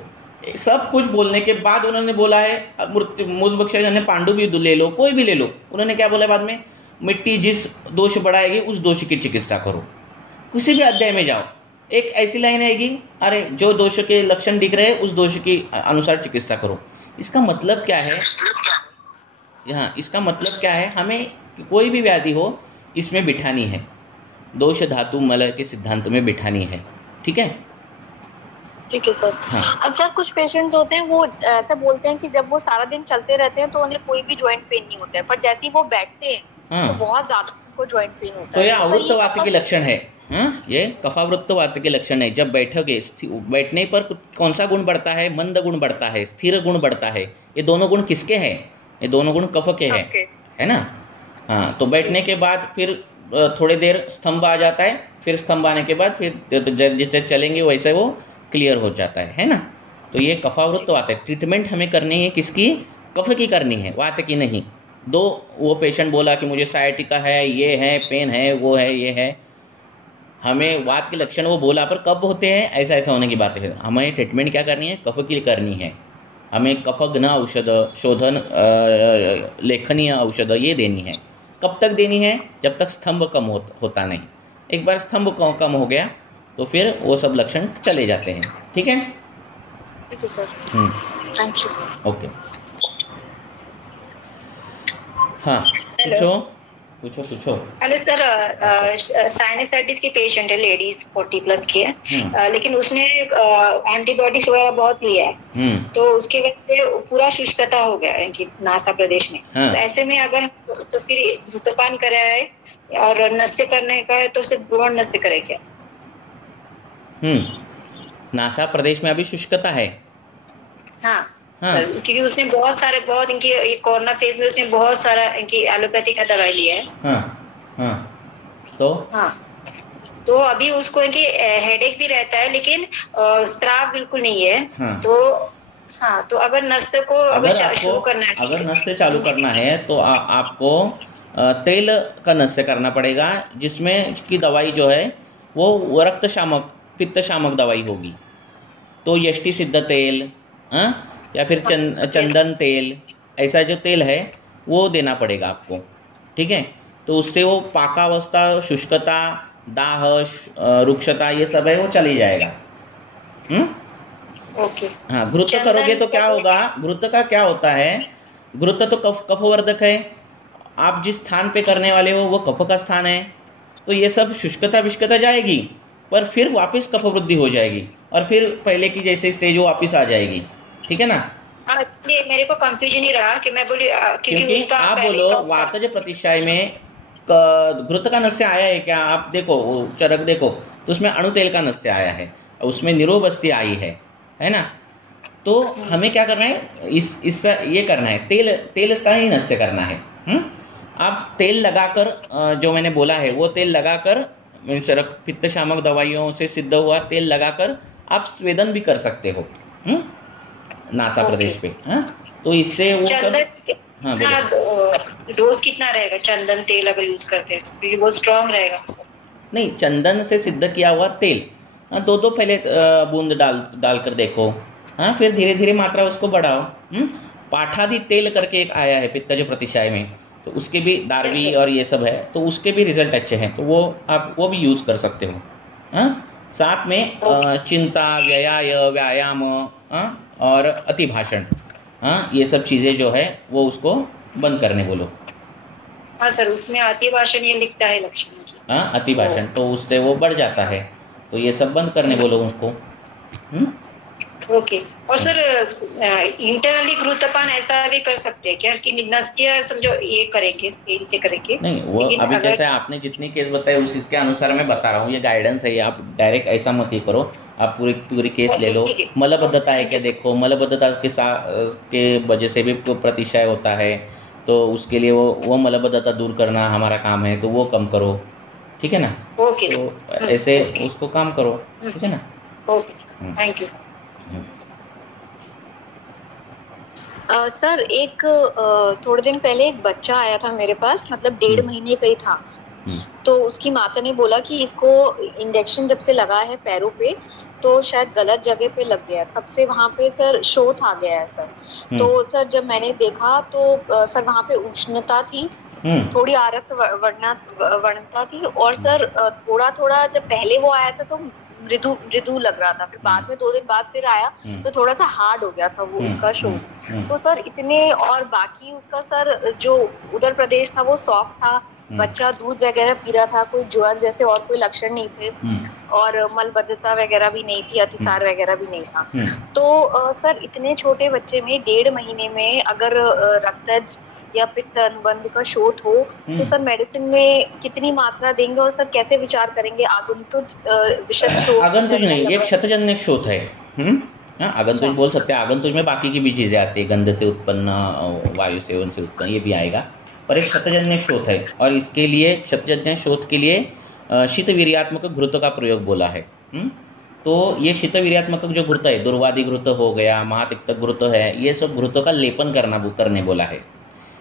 सब कुछ बोलने के बाद उन्होंने बोला है, मूल बख्शा ने पांडु भी ले लो, कोई भी ले लो, उन्होंने क्या बोला बाद में, मिट्टी जिस दोष बढ़ाएगी उस दोष की चिकित्सा करो। किसी भी अध्याय में जाओ, एक ऐसी लाइन आएगी, अरे जो दोष के लक्षण दिख रहे हैं उस दोष के अनुसार चिकित्सा करो। इसका मतलब क्या है, यहाँ इसका मतलब क्या है, हमें कोई भी व्याधि हो इसमें बिठानी है, दोष धातु मलय के सिद्धांत में बिठानी है, ठीक है। ठीक है सर। हाँ। सर कुछ पेशेंट्स होते हैं वो ऐसा बोलते हैं कि जब वो सारा दिन चलते रहते हैं तो उन्हें कोई भी जॉइंट पेन नहीं होता है, पर जैसे ही वो बैठते हैं तो बहुत ज्यादा उनको जॉइंट पेन होता है। तो ये आवृत्तवात के लक्षण है। ये कफावृत्तवात के लक्षण है। जब बैठोगे, बैठने पर कौन सा गुण बढ़ता है, मंद गुण बढ़ता है, स्थिर गुण बढ़ता है। ये दोनों गुण किसके हैं? ये दोनों गुण कफ के हैं, है ना। हाँ, तो बैठने के बाद फिर थोड़ी देर स्तंभ आ जाता है, फिर स्तंभ आने के बाद फिर जिससे चलेंगे वैसे वो क्लियर हो जाता है ना। तो ये कफावृत्तवात है। ट्रीटमेंट हमें करनी है किसकी? कफ की करनी है, वात की नहीं। वो पेशेंट बोला कि मुझे साइटिका है, ये है, पेन है, वो है, ये है, हमें वात के लक्षण वो बोला, पर कब होते हैं, ऐसा ऐसा होने की बात है। हमें ट्रीटमेंट क्या करनी है? कफ की करनी है। हमें कफघ्न औषध, शोधन, लेखनीय औषध ये देनी है। कब तक देनी है? जब तक स्तंभ कम होता नहीं। एक बार स्तंभ कम हो गया तो फिर वो सब लक्षण चले जाते हैं, ठीक है। ठीक है सर, थैंक यू। ओके, हाँ, पूछो। हेलो सर, साइनसाइटिस की पेशेंट है, लेडीज 40 प्लस की है, लेकिन उसने एंटीबायोटिक्स वगैरह बहुत लिया है, तो उसके वजह से पूरा शुष्कता हो गया है इनकी नासा प्रदेश में। तो ऐसे में अगर तो फिर धूम्रपान करा है और नस्य करने का है तो सिर्फ भ्रूण नस्य करे क्या? नासा प्रदेश में अभी शुष्कता है। हाँ, क्योंकि उसने बहुत इनकी कोरोना फेज में उसने बहुत सारा इनकी एलोपैथी का दवाई लिया है। तो अभी उसको इनकी हेडेक भी रहता है, लेकिन स्त्राव बिल्कुल नहीं है। तो अगर नस्य को अगर शुरू करना है, अगर नस्य चालू करना है तो आपको तेल का नस्य करना पड़ेगा, जिसमें की दवाई जो है वो रक्त शामक, पित्त शामक दवाई होगी। तो यष्टि सिद्ध तेल या फिर चंदन तेल, ऐसा जो तेल है वो देना पड़ेगा आपको, ठीक है। तो उससे वो पाकावस्था, शुष्कता, दाह, रुक्षता ये सब है वो चली जाएगा। ओके। हाँ, घृत करोगे तो क्या होगा? घृत का क्या होता है? घृत तो कफवर्धक है। आप जिस स्थान पे करने वाले हो वो कफ का स्थान है, तो ये सब शुष्कता विष्कता जाएगी, पर फिर वापस कफ वृद्धि हो जाएगी और फिर पहले की जैसे स्टेज वो वापस आ जाएगी, ठीक है ना। मेरे को कंफ्यूजन ही रहा कि मैं बोली क्योंकि आप बोलो वातज प्रतिशय में घृत का नस्य आया है क्या? आप देखो वो चरक देखो तो उसमें अणु तेल का नस्य आया है, उसमें निरोबस्ती आई है ना? तो हमें क्या करना है, इस ये करना है, तेल का ही नस्य करना है। आप तेल लगाकर, जो मैंने बोला है वो तेल लगाकर, चरक पित्त शामक दवाइयों से सिद्ध हुआ तेल लगाकर आप स्वेदन भी कर सकते हो नासा प्रदेश पे। तो इससे वो डोज कितना रहेगा चंदन तेल अगर यूज करते हैं? क्योंकि वो स्ट्रॉन्ग रहेगा। नहीं, चंदन से सिद्ध किया हुआ तेल 2 पहले बूंद डालकर देखो, फिर धीरे धीरे मात्रा उसको बढ़ाओ। पाठादि तेल करके एक आया है पित्तज प्रतिशय में, तो उसके भी दारवी और ये सब है, तो उसके भी रिजल्ट अच्छे हैं, तो वो आप वो भी यूज कर सकते हो। साथ में चिंता, व्ययाय, व्यायाम और अतिभाषण, ये सब चीजें जो है वो उसको बंद करने बोलो। हाँ सर, उसमें अतिभाषण ये लिखता है लक्ष्मण। अतिभाषण तो उससे वो बढ़ जाता है, तो ये सब बंद करने बोलो उसको। ओके। और सर इंटरनली घृतपान ऐसा भी कर सकते हैं क्या कि नस्य समझो ये करेंगे, इसे करेंगे? नहीं, वो अभी जैसे आपने जितनी केस बताए उसी के अनुसार मैं बता रहा हूँ, ये गाइडेंस है, आप डायरेक्ट ऐसा मत ही करो। आप पूरी केस ले लो। मलबद्धता है क्या, देखो मलबद्धता के वजह से भी प्रतिशय होता है, तो उसके लिए वो मलबद्धता दूर करना हमारा काम है, तो वो कम करो, ठीक है ना? ओके। तो ऐसे उसको काम करो, ठीक है ना? Okay, thank you. सर एक थोड़े दिन पहले एक बच्चा आया था मेरे पास, मतलब 1.5 महीने का ही था। तो उसकी माता ने बोला कि इसको इंजेक्शन जब से लगा है पैरों पे तो शायद गलत जगह पे लग गया, तब से वहाँ पे सर शोथ आ गया है सर। तो सर जब मैंने देखा तो सर वहाँ पे उष्णता थी, थोड़ी आरक्त वर्णता थी, और सर थोड़ा थोड़ा जब पहले वो आया था तो मृदु लग रहा था, फिर बाद में 2 दिन बाद फिर आया तो थोड़ा सा हार्ड हो गया था वो उसका शोथ। तो सर इतने, और बाकी उसका सर जो उदर प्रदेश था वो सॉफ्ट था, बच्चा दूध वगैरह पी रहा था, कोई ज्वर जैसे और कोई लक्षण नहीं थे, और मलबद्धता वगैरह भी नहीं थी, अतिसार वगैरह भी नहीं था। तो सर इतने छोटे बच्चे में 1.5 महीने में अगर रक्तज या पित्त अनुबंध का शोथ हो तो सर मेडिसिन में कितनी मात्रा देंगे, और सर कैसे विचार करेंगे? आगंतुज विषद शोथ, आगंतुज नहीं, ये क्षतजन्य शोथ है। आगंतुज बोल सकते हैं, आगंतुज में बाकी की भी चीजें आती है, गंध से उत्पन्न, वायु सेवन से उत्पन्न, ये भी आएगा, पर एक क्षतजन्य शोथ है। और इसके लिए, क्षतजन्य शोथ के लिए शीत वीर्यात्मक घृत का प्रयोग बोला है। तो ये शीत वीर्यात्मक जो घृत है, दुर्वादि घृत हो गया, महातिक्त घृत है, ये सब घृत का लेपन करने बोला है,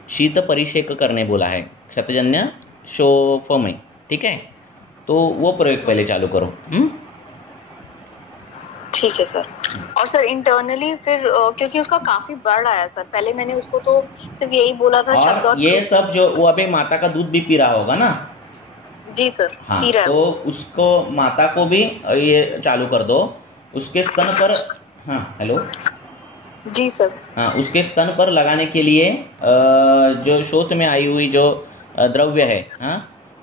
शीत परिषेक करने बोला है क्षतजन्य शोफ में, ठीक है? तो वो प्रयोग पहले चालू करो। ठीक है सर। और सर इंटरनली फिर क्योंकि उसका काफी बढ़ आया सर, पहले मैंने उसको तो सिर्फ यही बोला था शब्द, ये सब जो वो अभी माता का दूध भी पी रहा होगा ना? जी सर। हाँ, तो उसको माता को भी ये चालू कर दो, उसके स्तन पर। हाँ हेलो जी सर। हाँ, उसके स्तन पर लगाने के लिए जो शोथ में आई हुई जो द्रव्य है,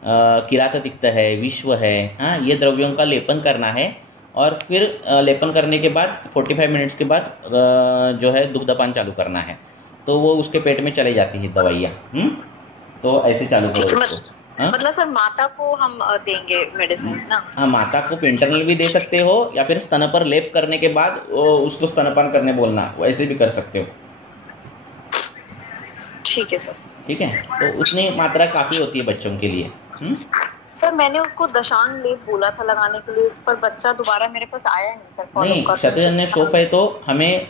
किराततिक्त है, विश्व है, ये द्रव्यों का लेपन करना है, और फिर लेपन करने के बाद 45 मिनट्स के बाद जो है दुग्धपान चालू करना है, तो वो उसके पेट में चली जाती है दवाइयाँ। तो ऐसे चालू करो उसको। मतलब सर माता को हम देंगे मेडिसिन ना? हाँ, माता को इंटरनल भी दे सकते हो, या फिर स्तन पर लेप करने के बाद उसको स्तनपान करने बोलना, वो ऐसे भी कर सकते हो। ठीक है सर। ठीक है, तो उतनी मात्रा काफी होती है बच्चों के लिए। सर मैंने उसको दशांग लेप बोला था लगाने के लिए, पर बच्चा दोबारा मेरे पास आया नहीं सर। नहीं, क्षतजन्य शोफ है तो हमें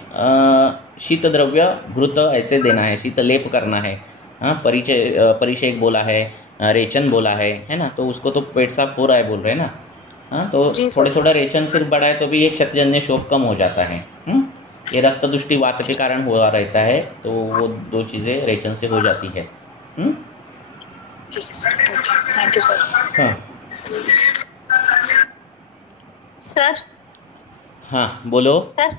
शीत द्रव्य घृत ऐसे देना है, शीत लेप करना है। परिचय बोला है, रेचन बोला है ना? तो उसको तो पेट साफ हो रहा है बोल रहे हैं ना? तो थोड़ा रेचन सिर्फ बढ़ा है तो भी एक क्षतजन्य शोफ कम हो जाता है। ये रक्त दुष्टि वात के कारण हुआ रहता है, तो वो 2 चीजें रेचन से हो जाती है। Thank you sir. हाँ सर। हाँ बोलो सर।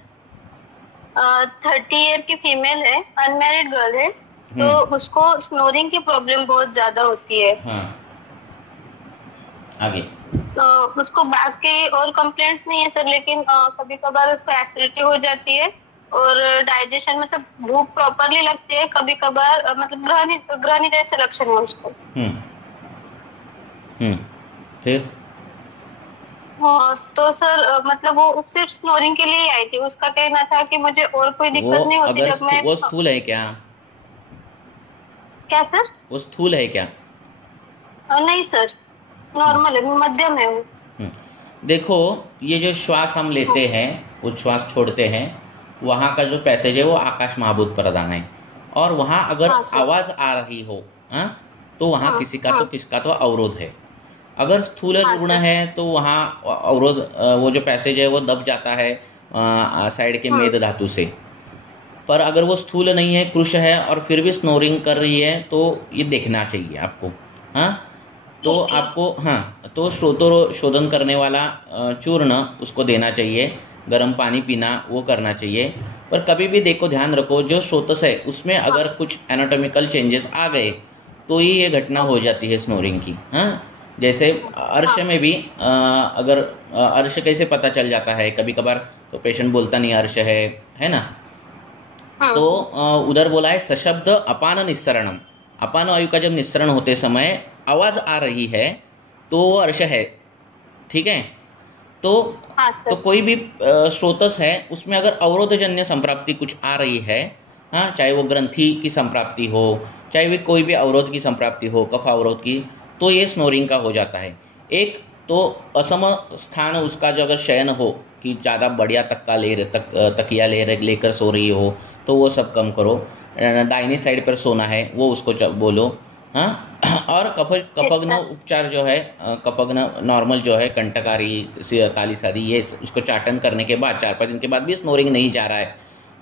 30 ईयर की फीमेल है, अनमैरिड गर्ल है, तो उसको स्नोरिंग की प्रॉब्लम बहुत ज्यादा होती है। हाँ, आगे। तो उसको बैक के और कंप्लेंट्स नहीं है सर, लेकिन कभी कभार उसको एसिडिटी हो जाती है, और डाइजेशन मतलब भूख प्रॉपरली लगती है, कभी कभार मतलब ग्रहणी जैसे लक्षण है उसको। फिर तो सर मतलब वो सिर्फ स्नोरिंग के लिए ही आई थी, उसका कहना था कि मुझे और कोई दिक्कत नहीं होती जब मैं। वो स्थूल है क्या? क्या सर? वो स्थूल है क्या? नहीं सर, नॉर्मल है, मध्यम है वो। देखो, ये जो श्वास हम लेते हैं, उच्छ्वास छोड़ते हैं, वहाँ का जो पैसेज है वो आकाश महाभूत प्रदान है, और वहाँ अगर आवाज आ रही हो तो वहाँ किसका तो अवरोध है। अगर स्थूल रुग्ण है तो वहाँ अवरोध, वो जो पैसेज है वो दब जाता है साइड के मेद धातु से। पर अगर वो स्थूल नहीं है, कृश है, और फिर भी स्नोरिंग कर रही है, तो ये देखना चाहिए आपको। तो आपको तो शोधन करने वाला चूर्ण उसको देना चाहिए, गर्म पानी पीना वो करना चाहिए। पर कभी भी देखो, ध्यान रखो, जो स्रोतस है उसमें अगर कुछ एनाटॉमिकल चेंजेस आ गए तो ये घटना हो जाती है स्नोरिंग की। जैसे अर्श में भी अगर अर्श कैसे पता चल जाता है, कभी कभार तो पेशेंट बोलता नहीं अर्श है ना, तो उधर बोला है सशब्द अपान निस्सरणम। अपान वायु का जब निस्सरण होते समय आवाज आ रही है तो वो अर्श है, ठीक है। तो कोई भी स्रोतस है उसमें अगर अवरोधजन्य संप्राप्ति कुछ आ रही है, चाहे वो ग्रंथि की संप्राप्ति हो, चाहे भी कोई भी अवरोध की संप्राप्ति हो, कफ अवरोध की, तो ये स्नोरिंग का हो जाता है। एक तो असम स्थान उसका जो अगर शयन हो कि ज़्यादा बढ़िया तकिया लेकर सो रही हो, तो वो सब कम करो। दाहिनी साइड पर सोना है वो उसको बोलो। और कपग्न उपचार जो है, कपग्न नॉर्मल जो है, कंटकारी काली सादी, ये उसको चाटन करने के बाद 4-5 दिन के बाद भी स्नोरिंग नहीं जा रहा है,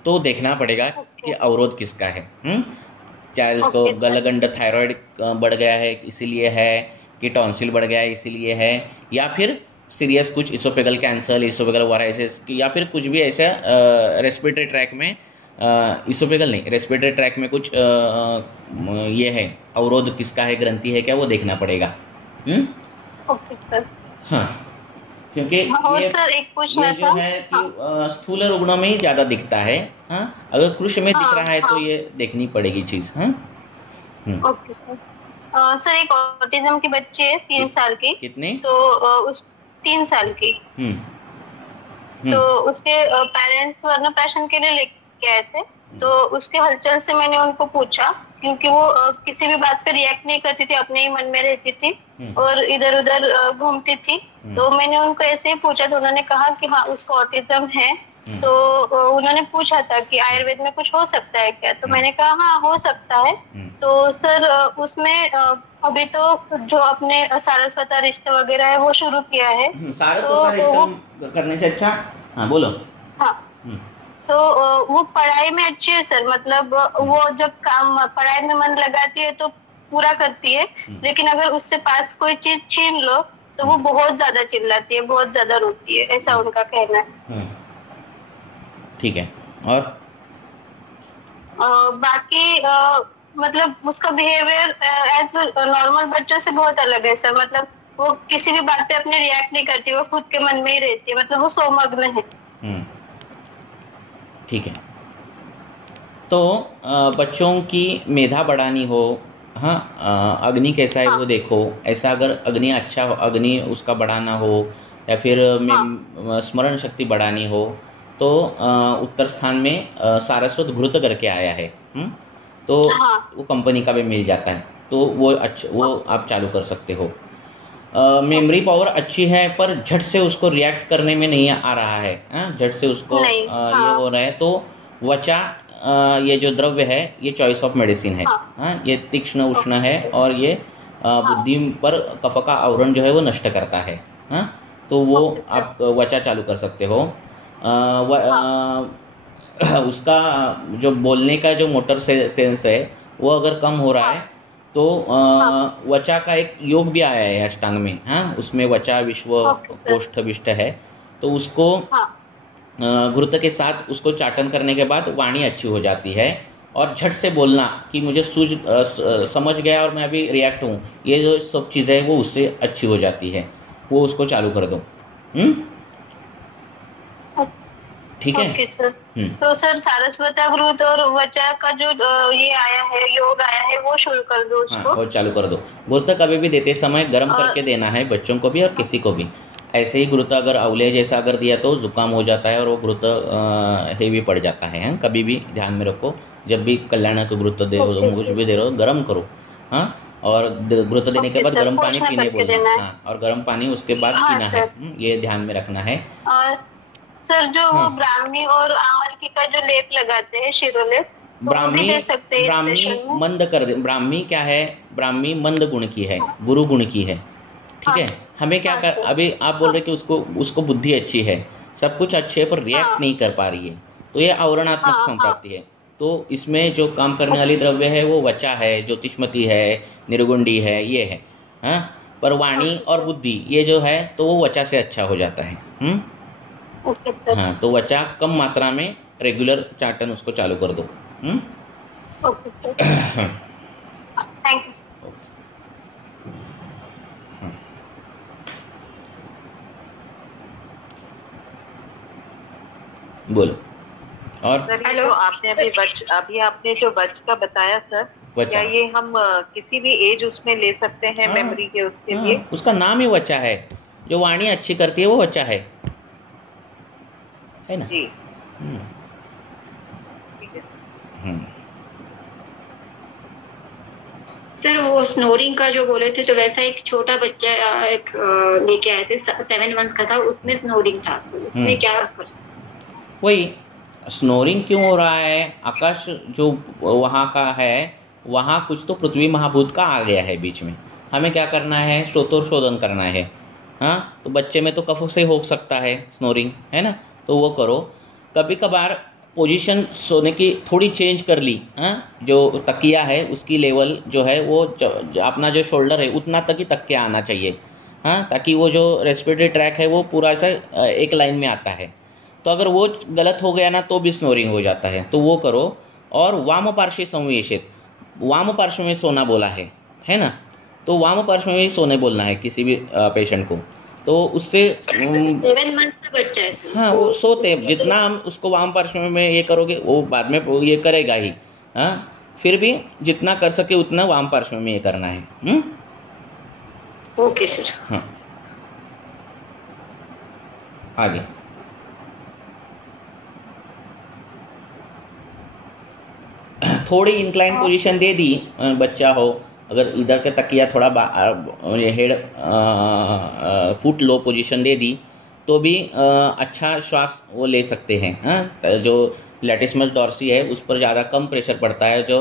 तो देखना पड़ेगा कि अवरोध किसका है। चाहे उसको गलगंड थायराइड बढ़ गया है इसीलिए है, कि टॉन्सिल बढ़ गया है इसीलिए है, या फिर सीरियस कुछ इसोफेगल कैंसर, इसोफेगल वायरस, या फिर कुछ भी ऐसा रेस्पिरेटरी ट्रैक में, इसोफेगल नहीं, रेस्पिरेटरी ट्रैक में कुछ ये है, अवरोध किसका है, ग्रंथि है क्या, वो देखना पड़ेगा। Okay sir. क्योंकि ये जो है कि स्थूल रुग्णों में ही ज़्यादा दिखता है। अगर कृश में दिख रहा है तो ये देखनी पड़ेगी चीज़। Okay sir. सर एक ऑटिज्म की बच्ची है 3 साल की। कितनी? तो उस 3 साल की। तो उसके पेरेंट्स वर्णप्राशन के लिए लेके आए थे, तो उसके हलचल से मैंने उनको पूछा, क्योंकि वो किसी भी बात पे रिएक्ट नहीं करती थी, अपने ही मन में रहती थी और इधर उधर घूमती थी। तो मैंने उनको ऐसे ही पूछा, तो उन्होंने कहा कि हाँ उसको ऑटिज्म है। तो उन्होंने पूछा था कि आयुर्वेद में कुछ हो सकता है क्या, तो मैंने कहा हाँ हो सकता है। तो सर उसमें अभी तो जो अपने सारस्वता रिश्ते वगैरह है वो शुरू किया है। सारस्वता रिश्ते करने से अच्छा, हाँ बोलो। हाँ, तो वो पढ़ाई में अच्छी है सर, मतलब वो जब काम पढ़ाई में मन लगाती है तो पूरा करती है, लेकिन अगर उससे पास कोई चीज छीन लो तो वो बहुत ज्यादा चिल्लाती है, बहुत ज्यादा रोती है, ऐसा उनका कहना है। ठीक है। और बाकी मतलब उसका बिहेवियर एज नॉर्मल बच्चों से बहुत अलग है सर, मतलब वो किसी भी बात पे अपने रिएक्ट नहीं करती, वो खुद के मन में ही रहती है, मतलब वो सोमग्न है। ठीक है। तो बच्चों की मेधा बढ़ानी हो, अग्नि कैसा है वो देखो। ऐसा अगर अग्नि अच्छा हो, अग्नि उसका बढ़ाना हो, या फिर स्मरण शक्ति बढ़ानी हो, तो उत्तर स्थान में सारस्वत घृत करके आया है, तो वो कंपनी का भी मिल जाता है, तो वो आप चालू कर सकते हो। मेमोरी पावर अच्छी है, पर झट से उसको रिएक्ट करने में नहीं आ रहा है, झट से उसको ये हो रहा है, तो वचा ये जो द्रव्य है ये चॉइस ऑफ मेडिसिन है। ये तीक्ष्ण उष्ण है, और ये बुद्धि पर कफ का आवरण जो है वो नष्ट करता है। तो वो आप वचा चालू कर सकते हो। उसका जो बोलने का जो मोटर सेंस है वो अगर कम हो रहा है, तो वचा का एक योग भी आया है अष्टांग में। उसमें वचा विश्व कोष्ठ विष्ट है, तो उसको घृत के साथ उसको चाटन करने के बाद वाणी अच्छी हो जाती है, और झट से बोलना कि मुझे समझ गया और मैं अभी रिएक्ट हूँ, ये जो सब चीज़ें वो उससे अच्छी हो जाती है, वो उसको चालू कर दो। ठीक है। Okay sir. तो सर सारस्वता घृत और वचा का जो ये आया है, योग आया है, वो शुरू कर दो उसको। हाँ, वो चालू कर दो। घृत कभी भी देते समय गर्म करके देना है, बच्चों को भी और किसी को भी। ऐसे ही घृत अगर अवले जैसा अगर दिया तो जुकाम हो जाता है और वो घृत हेवी पड़ जाता है। कभी भी ध्यान में रखो, जब भी कल्याण को घृत दे रहे हो, कुछ भी दे रहे हो, गर्म करो। हाँ, और घृत देने के बाद गर्म पानी पीने बोलना। हाँ, और गर्म पानी उसके बाद पीना है, ये ध्यान में रखना है। और सर जो वो ब्राह्मी और आमलकी का जो लेप लगाते हैं, शिरोलेप, ब्राह्मी दे सकते हैं। ब्राह्मी मंद कर दे। ब्राह्मी क्या है? ब्राह्मी मंद गुण की है, गुरु गुण की है, ठीक है। हमें क्या कर, अभी आप बोल रहे कि उसको बुद्धि अच्छी है, सब कुछ अच्छे पर रिएक्ट नहीं कर पा रही है, तो ये आवरणात्मक संप्राप्ति है। तो इसमें जो काम करने वाली द्रव्य है वो वचा है, ज्योतिष्मती है, निर्गुंडी है, ये है। हाँ, पर वाणी और बुद्धि ये जो है तो वो वचा से अच्छा हो जाता है। हाँ, तो वचा कम मात्रा में रेगुलर 4 टन उसको चालू कर दो। Okay sir, thank you. बोलो। और हेलो, अभी आपने जो बच का बताया सर, क्या ये हम किसी भी एज उसमें ले सकते हैं? हाँ, मेमोरी के उसके लिए उसका नाम ही वचा है। जो वाणी अच्छी करती है वो वचा है ना जी। ठीक है सर। वो स्नोरिंग का जो बोले थे, तो वैसा एक छोटा बच्चा एक लेके आए थे, 7 मंथ्स का था, उसमें स्नोरिंग था, तो उसमें क्या कर सकते? वही स्नोरिंग क्यों हो रहा है? आकाश जो वहाँ का है, वहाँ कुछ तो पृथ्वी महाभूत का आ गया है बीच में। हमें क्या करना है? श्रोतोशोधन करना है। हाँ, तो बच्चे में तो कफ से हो सकता है स्नोरिंग, है ना, तो वो करो। कभी कभार पोजीशन सोने की थोड़ी चेंज कर ली। हाँ, जो तकिया है उसकी लेवल जो है वो अपना जो शोल्डर है उतना तक ही तकिया आना चाहिए। हाँ, ताकि वो जो रेस्पिरेटरी ट्रैक है वो पूरा ऐसा एक लाइन में आता है। तो अगर वो गलत हो गया ना तो भी स्नोरिंग हो जाता है, तो वो करो। और वाम पार्श्व संवेशित, वाम पार्श्व में सोना बोला है ना, तो वाम पार्श्व में सोने बोलना है किसी भी पेशेंट को। तो उससे 7 मंथ का बच्चा है। हाँ, वो सोते जितना हम उसको वाम पार्श्व में ये करोगे वो बाद में ये करेगा ही। हाँ, फिर भी जितना कर सके उतना वाम पार्श्व में ये करना है। Okay sir. हाँ, आगे थोड़ी इंक्लाइन पोजीशन दे दी, बच्चा हो अगर इधर के तकिया थोड़ा हेड फुट लो पोजीशन दे दी तो भी अच्छा श्वास वो ले सकते हैं। हाँ, जो लैटिस्मस डॉर्सी है उस पर ज़्यादा कम प्रेशर पड़ता है, जो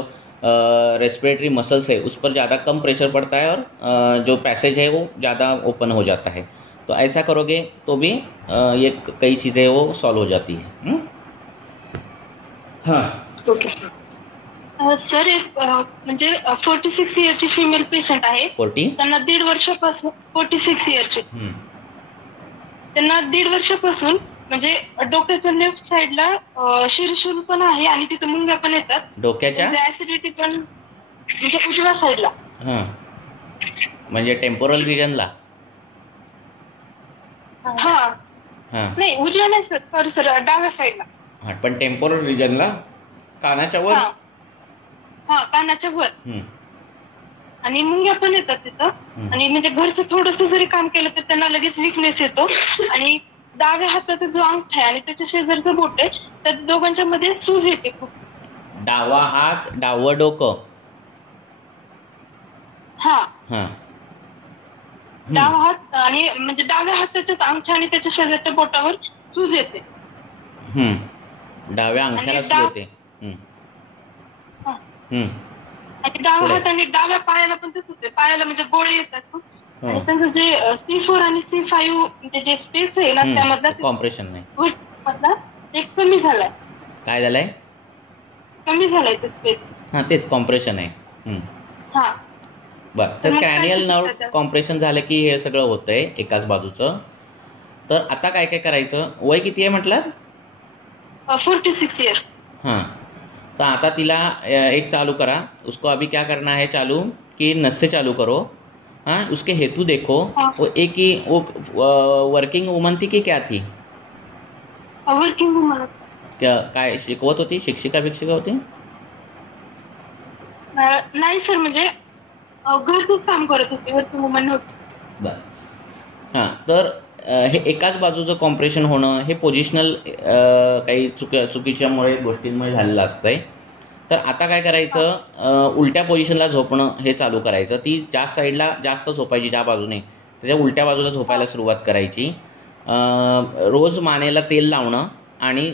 रेस्पिरेटरी मसल्स है उस पर ज़्यादा कम प्रेशर पड़ता है, और जो पैसेज है वो ज़्यादा ओपन हो जाता है। तो ऐसा करोगे तो भी ये कई चीज़ें वो सॉल्व हो जाती है। हाँ, ओके सर। एक म्हणजे 46 इयरची फिमेल पेशंट आहे, 40 त्यांना 1.5 वर्षापासून 46 इयरची, त्यांना 1.5 वर्षापासून म्हणजे डोक्याच्या लेफ्ट साईडला शिरशूल पण आहे आणि तिथे मुंग्या पण येतात, डोक्याच्या ऍसिडिटी पण म्हणजे उजव्या साईडला। म्हणजे टेम्पोरल रिजनला? हा, नाही उजव्या नाही सर, सॉरी सर, डाव्या साईडला। हा, पण टेम्पोरल रिजनला कानाच्या वर? हा, कानाच्या वर, आणि मुंग्या पण येतात तिथं, आणि म्हणजे घरचं थोडंसं जरी काम केलं तर त्यांना लगेच विकनेस येतो, आणि डाव्या हाताचा जो अंगठा आहे आणि त्याच्या शेजारचं बोट आहे त्या दोघांच्या मध्ये सूज येते खूप। डावा हात, डावं डोकं? हा, डावा हात आणि म्हणजे डाव्या हाताच्याच अंगठा आणि त्याच्या शेजारच्या बोटावर सूज येते। डाव्या अंगठ्याला सूज येते। आणि डावा हात आणि डाव्या पायाला पण तसंच आहे, पायाला म्हणजे गोळे येतात आणि त्यांचं जे C4 आणि C5 म्हणजे जे स्पेस आहे ना त्यामधला कॉम्प्रेशन नाही मधला एक कमी झालाय। काय झालंय? कमी झालाय ते स्पेस। हा, तेच कॉम्प्रेशन आहे। हा, बरं. तर क्रॅनियल नर्व कॉम्प्रेशन झालं की हे सगळं होतंय एकाच बाजूचं। तर आता काय काय करायचं? वय किती आहे म्हटलं? 46 इयर्स। हाँ, तो आता तिला एक चालू करा। उसको अभी क्या करना है चालू कि नस से चालू करो। हाँ, उसके हेतु देखो। वो एक ही वो वर्किंग वुमन थी कि क्या थी? Working woman. काय शिकवत होती? शिक्षिका होती? नाही सर, म्हणजे घरचंच काम करत होते, वर्किंग वुमन होती. बरं. हां, तर हे एकाच बाजूचं कॉम्प्रेशन होणं हे पोझिशनल काही चुकीच्यामुळे गोष्टींमुळे झालेलं असतंय. तर आता काय करायचं, उलट्या पोझिशनला झोपणं हे चालू करायचं. ती ज्या साईडला जास्त झोपायची, ज्या बाजूने, त्याच्या उलट्या बाजूला झोपायला सुरुवात करायची. रोज मानेला तेल लावणं आणि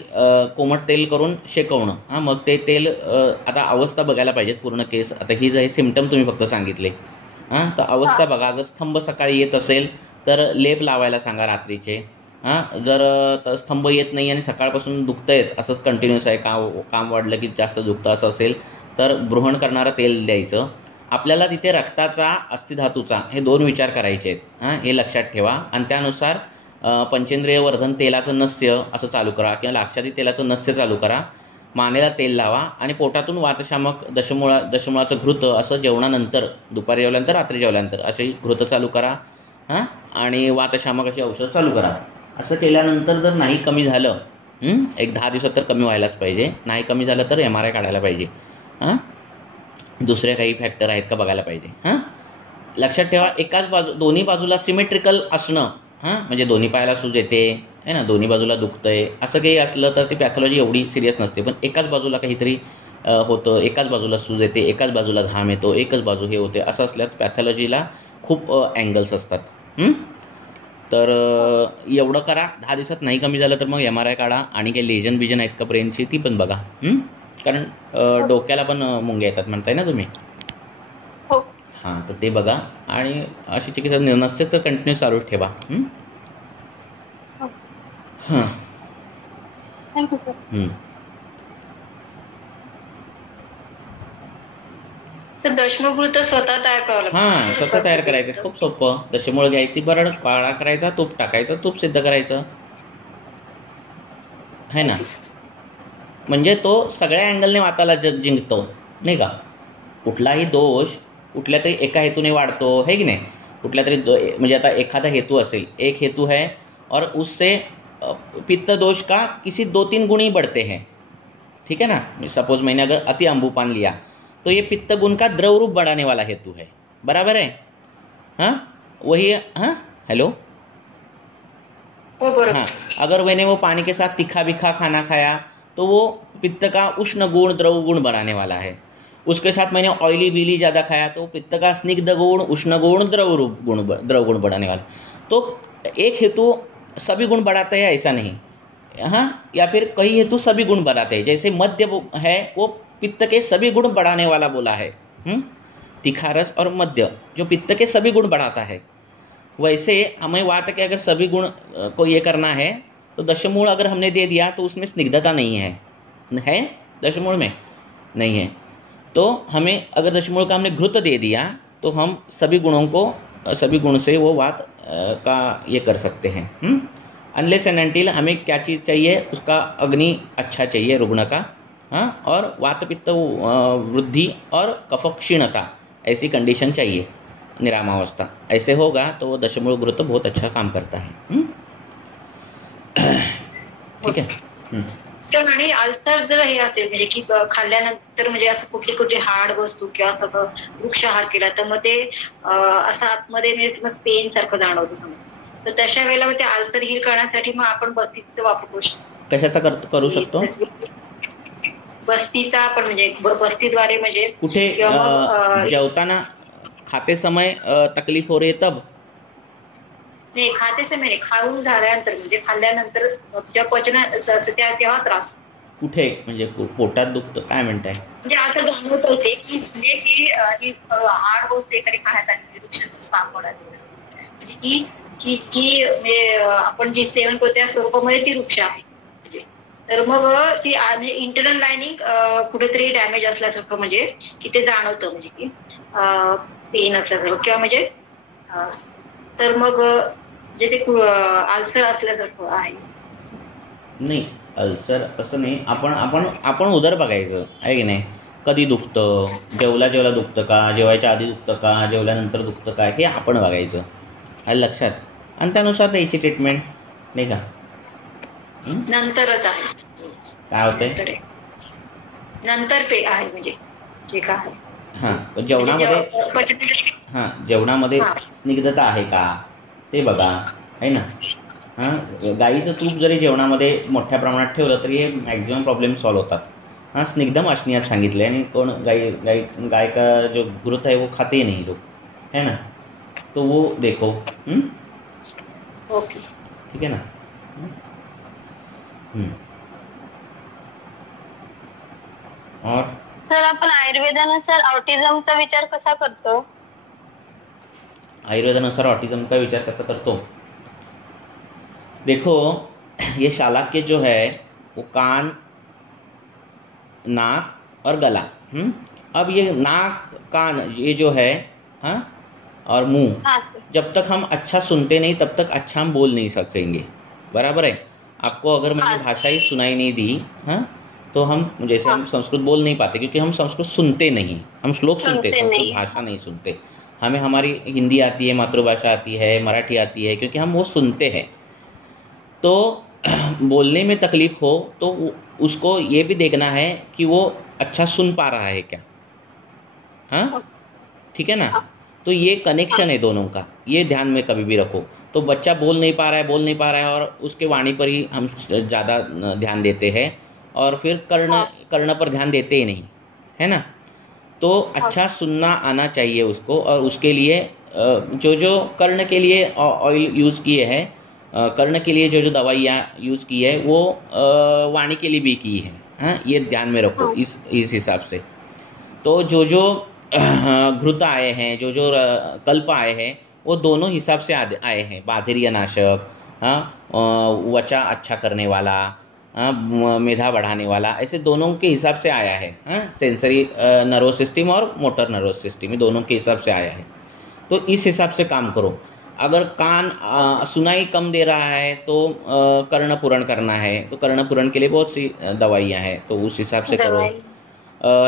कोमट तेल करून शेकवणं. हां, मग ते तेल आता अवस्था बघायला पाहिजेत पूर्ण केस. आता ही जे सिम्पटम तुम्ही फक्त सांगितले, हां, तर अवस्था बघा. जर स्तंभ सकाळी येत असेल तर लेप लावायला सांगा रात्रीचे. हां, जर स्तंभ येत नाही आणि सकाळपासून दुखतंयच, असंच कंटिन्यूस आहे, काम वाढलं की जास्त दुखतं असं असेल तर ब्रूहण करणारं तेल द्यायचं. आपल्याला तिथे रक्ताचा, अस्थिधातूचा हे 2 विचार करायचे आहेत. हां, हे लक्षात ठेवा. आणि त्यानुसार पंचेंद्रिय वर्धन तेलाचं नस्य असं चालू करा किंवा लाक्षादी तेलाचं नस्य चालू करा. मानेला तेल लावा आणि पोटातून वातशामक, दशमूळाचं घृत असं जेवणानंतर, दुपारी जेवल्यानंतर, रात्री जेवल्यानंतर अशी घृत चालू करा. हां, आणि वातशामक अशी औषध चालू करा. असं केल्यानंतर जर नाही कमी झालं, एक 10 दिवसात तर कमी व्हायलाच पाहिजे. नाही कमी झालं तर MRI काढायला पाहिजे. हां, दुसरे काही फॅक्टर आहेत का बघायला पाहिजे. हां, लक्षात ठेवा, एकाच दोन्ही बाजूला सिमेट्रिकल असणं, हां, म्हणजे दोन्ही पायाला सूज येते आहे ना, दोन्ही बाजूला दुखतंय, असं काही असलं तर ती पॅथॉलॉजी एवढी सिरियस नसते. पण एकाच बाजूला काहीतरी होतं, एकाच बाजूला सूज येते, एकाच बाजूला घाम येतो, एकच बाजू हे होते, असं असल्यास पॅथॉलॉजीला खूप अँगल्स असतात. तर एवढं करा. 10 दिवसात नाही कमी झालं तर मग MRI काढा आणि काही लेजन बिजन आहेत का ब्रेनची ती पण बघा. कारण डोक्याला पण मुंग्या येतात म्हणताय ना तुम्ही. हां, तर ते बघा आणि अशी चिकित्सा नसतेच तर कंटिन्यू चालू ठेवा. हां, थँक्यू सर. दशमूळ स्वतः तयार करावं लागतं. हां, स्वतः तयार करायचं, खूप सोपं. दशमूळ घ्यायची, बरड काळा करायचा, तूप टाकायचं, तूप सिद्ध करायचं है ना. म्हणजे तो सगळ्या अँगलने वाताला जिंकतो नाही का. कुठलाही दोष कुठल्या तरी एका हेतूने वाढतो है की नाही. कुठल्या तरी म्हणजे आता एखादा हेतू असेल, एक हेतू है और उससे पित्त दोष का किसी 2-3 गुण ही बढ़ते हैं, ठीक है ना. सपोज मैंने अगर अति अम्बुपान लिया तो ये पित्त गुण का द्रव रूप बढ़ाने वाला हेतु है, बराबर है. हाँ, वही. हाँ, हेलो. हाँ, अगर मैंने वो पानी के साथ तीखा बिखा खाना खाया तो वो पित्त का उष्ण गुण, द्रव गुण बढ़ाने वाला है. उसके साथ मैंने ऑयली बीली ज़्यादा खाया तो पित्त का स्निग्ध गुण, उष्ण गुण, द्रव गुण बढ़ाने वाला. तो एक हेतु सभी गुण बढ़ाता है ऐसा नहीं. हाँ, या फिर कई हेतु सभी गुण बढ़ाते हैं. जैसे मध्य है वो पित्त के सभी गुण बढ़ाने वाला बोला है. तीखा रस और मध्य जो पित्त के सभी गुण बढ़ाता है. वैसे हमें वात के अगर सभी गुण को ये करना है तो दशमूल अगर हमने दे दिया तो उसमें स्निग्धता नहीं है दशमूल में नहीं है. तो हमें अगर दशमूल का हमने घृत दे दिया तो हम सभी गुण से वो वात का ये कर सकते हैं. अनलेस एंड अनटिल हमें क्या चीज़ चाहिए, उसका अग्नि अच्छा चाहिए रुग्ण का. हाँ, और वात पित्त वृद्धि और कफ क्षीणता ऐसी कंडीशन चाहिए, निरामावस्था. ऐसे होगा तो वो दशमूल घृत बहुत अच्छा काम करता है. ठीक है. तर आणि अल्सर जर हे असेल म्हणजे की खाल्ल्यानंतर म्हणजे असं कुठली हार्ड वस्तू किंवा सगळं वृक्षाहार केला तर मग ते असं आतमध्ये म्हणजे पेन सारखं जाणवतं समजा. तर तशा वेळेला ते अल्सर हील करण्यासाठी मग आपण बस्तीचं वापर करू शकतो. कशाचा करू शकतो? बस्तीचा आपण म्हणजे बस्तीद्वारे म्हणजे कुठे जेवताना खाते समय तकलीफ हो रही है तब नाही, खाते समय नाही, खाऊन झाल्यानंतर म्हणजे खाल्ल्यानंतर जेव्हा पचन तेव्हा त्रास. कुठे म्हणजे पोटात दुखतं काय म्हणताय? म्हणजे असं जाणवत होते की हार्ड वस्तू एखादी खाण्यात आली म्हणजे की आपण जी सेवन करतो त्या स्वरूपामध्ये ती वृक्ष आहे. तर मग ती इंटरनल लाइनिंग कुठेतरी डॅमेज असल्यासारखं म्हणजे की ते जाणवतं म्हणजे की पेन असल्यासारखं किंवा म्हणजे तर मग जे ते अल्सर असल्यासारखं आहे. नाही, अल्सर असं नाही. आपण उदर बघायचं आहे की नाही. कधी दुखतं, जेवला दुखतं का, जेवायच्या आधी दुखतं का, जेवल्यानंतर दुखतं का, हे आपण बघायचं आहे लक्षात. आणि त्यानुसार द्यायची ट्रीटमेंट नाही का. नंतरच आहे. काय होते नंतर पे आहे म्हणजे जे काय आहे. हां, जेवणामध्ये स्निग्धता आहे का ते बघा, आहे ना. हां, गाईचं तूप जरी जेवणामध्ये मोठ्या प्रमाणात ठेवलं तरी हे मॅक्झिमम प्रॉब्लेम सॉल्व होतात. हाँ, स्निग्धम अश्नियात सांगितलं है, कौन गाय का जो घृत है वो खाते ही नहीं लोग, है ना. तो वो देखो. ओके, ठीक है ना. और सर आपण आयुर्वेदानुसार ऑटिझमचा विचार कसा करतो? आयुर्वेदानुसार ऑटिज्म का विचार कैसा करतो? देखो, ये शालाक्य जो है वो कान, नाक और गला. अब ये नाक, कान, ये जो है, हाँ, और मुंह, जब तक हम अच्छा सुनते नहीं तब तक अच्छा हम बोल नहीं सकेंगे. बराबर है. आपको अगर मैंने भाषा ही सुनाई नहीं दी, हाँ, तो हम जैसे हम संस्कृत बोल नहीं पाते क्योंकि हम संस्कृत सुनते नहीं. हम श्लोक सुनते, संस्कृत भाषा नहीं सुनते. हमें हमारी हिंदी आती है, मातृभाषा आती है, मराठी आती है, क्योंकि हम वो सुनते हैं. तो बोलने में तकलीफ हो तो उसको ये भी देखना है कि वो अच्छा सुन पा रहा है क्या. हाँ, ठीक है ना. तो ये कनेक्शन है दोनों का, ये ध्यान में कभी भी रखो. तो बच्चा बोल नहीं पा रहा है और उसके वाणी पर ही हम ज़्यादा ध्यान देते हैं और फिर कर्ण पर ध्यान देते ही नहीं, है ना. तो अच्छा सुनना आना चाहिए उसको. और उसके लिए जो कर्ण के लिए ऑयल यूज़ किए हैं, कर्ण के लिए जो दवाइयाँ यूज़ की है वो वाणी के लिए भी की है. हाँ, ये ध्यान में रखो इस हिसाब से. तो जो घृत आए हैं, जो कल्प आए हैं, वो दोनों हिसाब से आए हैं. बाधिर्य नाशक, हाँ, वचा अच्छा करने वाला, मेधा बढ़ाने वाला, ऐसे दोनों के हिसाब से आया है. हाँ, सेंसरी नर्वस सिस्टम और मोटर नर्वस सिस्टम, ये दोनों के हिसाब से आया है. तो इस हिसाब से काम करो. अगर कान सुनाई कम दे रहा है तो कर्ण पूरण करना है, तो कर्ण पूरण के लिए बहुत सी दवाइयाँ हैं, तो उस हिसाब से करो.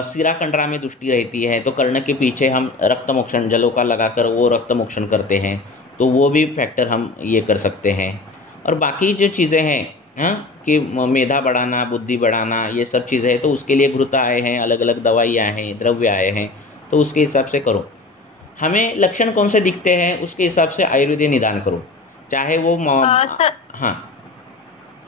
सिरा कंडरा में दृष्टि रहती है तो कर्ण के पीछे हम रक्त मोक्षण जलों का लगाकर वो रक्त मोक्षण करते हैं, तो वो भी फैक्टर हम ये कर सकते हैं. और बाकी जो चीज़ें हैं, हाँ, कि मेधा बढ़ाना, बुद्धि बढ़ाना, ये सब चीज़ें हैं, तो उसके लिए घृत आए हैं, अलग अलग दवाइयाँ हैं, द्रव्य आए हैं, तो उसके हिसाब से करो. हमें लक्षण कौन से दिखते हैं उसके हिसाब से आयुर्वेद निदान करो. चाहे वो हाँ,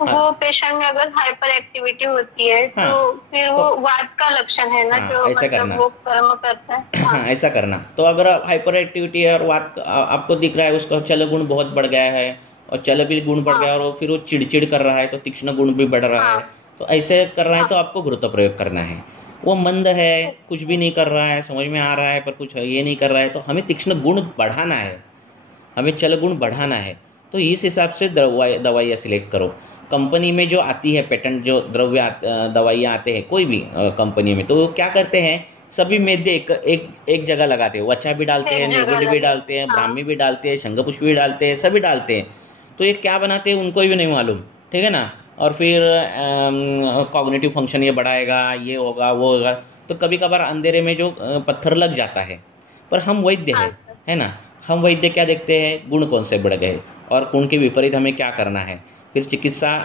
वो पेशेंट में अगर हाइपर एक्टिविटी होती है, हाँ, तो फिर वो वात का लक्षण है ना. हाँ, जो ऐसा करना, वो कर्म करता है. हाँ, ऐसा करना. तो अगर हाइपर एक्टिविटी है और वात आपको दिख रहा है, उसका चल गुण बहुत बढ़ गया है और चल भी गुण बढ़ गया और फिर वो चिड़चिड़ कर रहा है, तो तीक्ष्ण गुण भी बढ़ रहा है, तो ऐसे कर रहा है तो आपको घृत प्रयोग करना है. वो मंद है, कुछ भी नहीं कर रहा है, समझ में आ रहा है पर कुछ ये नहीं कर रहा है, तो हमें तीक्ष्ण गुण बढ़ाना है, हमें चल गुण बढ़ाना है. तो इस हिसाब से दवाइयाँ सिलेक्ट करो. कंपनी में जो आती है पेटेंट, जो द्रव्य दवाइयाँ आते हैं कोई भी कंपनी में, तो वो क्या करते हैं, सभी मेदे एक जगह लगाते हैं. वचा भी डालते हैं, निर्गुण भी डालते हैं, ब्राह्मी भी डालते हैं, शंखपुष्प भी डालते हैं, सभी डालते हैं. तो ये क्या बनाते हैं उनको भी नहीं मालूम, ठीक है ना. और फिर कॉग्निटिव फंक्शन ये बढ़ाएगा, ये होगा, वो होगा. तो कभी कभार अंधेरे में जो पत्थर लग जाता है. पर हम वैद्य है ना, हम वैद्य क्या देखते हैं, गुण कौन से बढ़ गए और गुण के विपरीत हमें क्या करना है, फिर चिकित्सा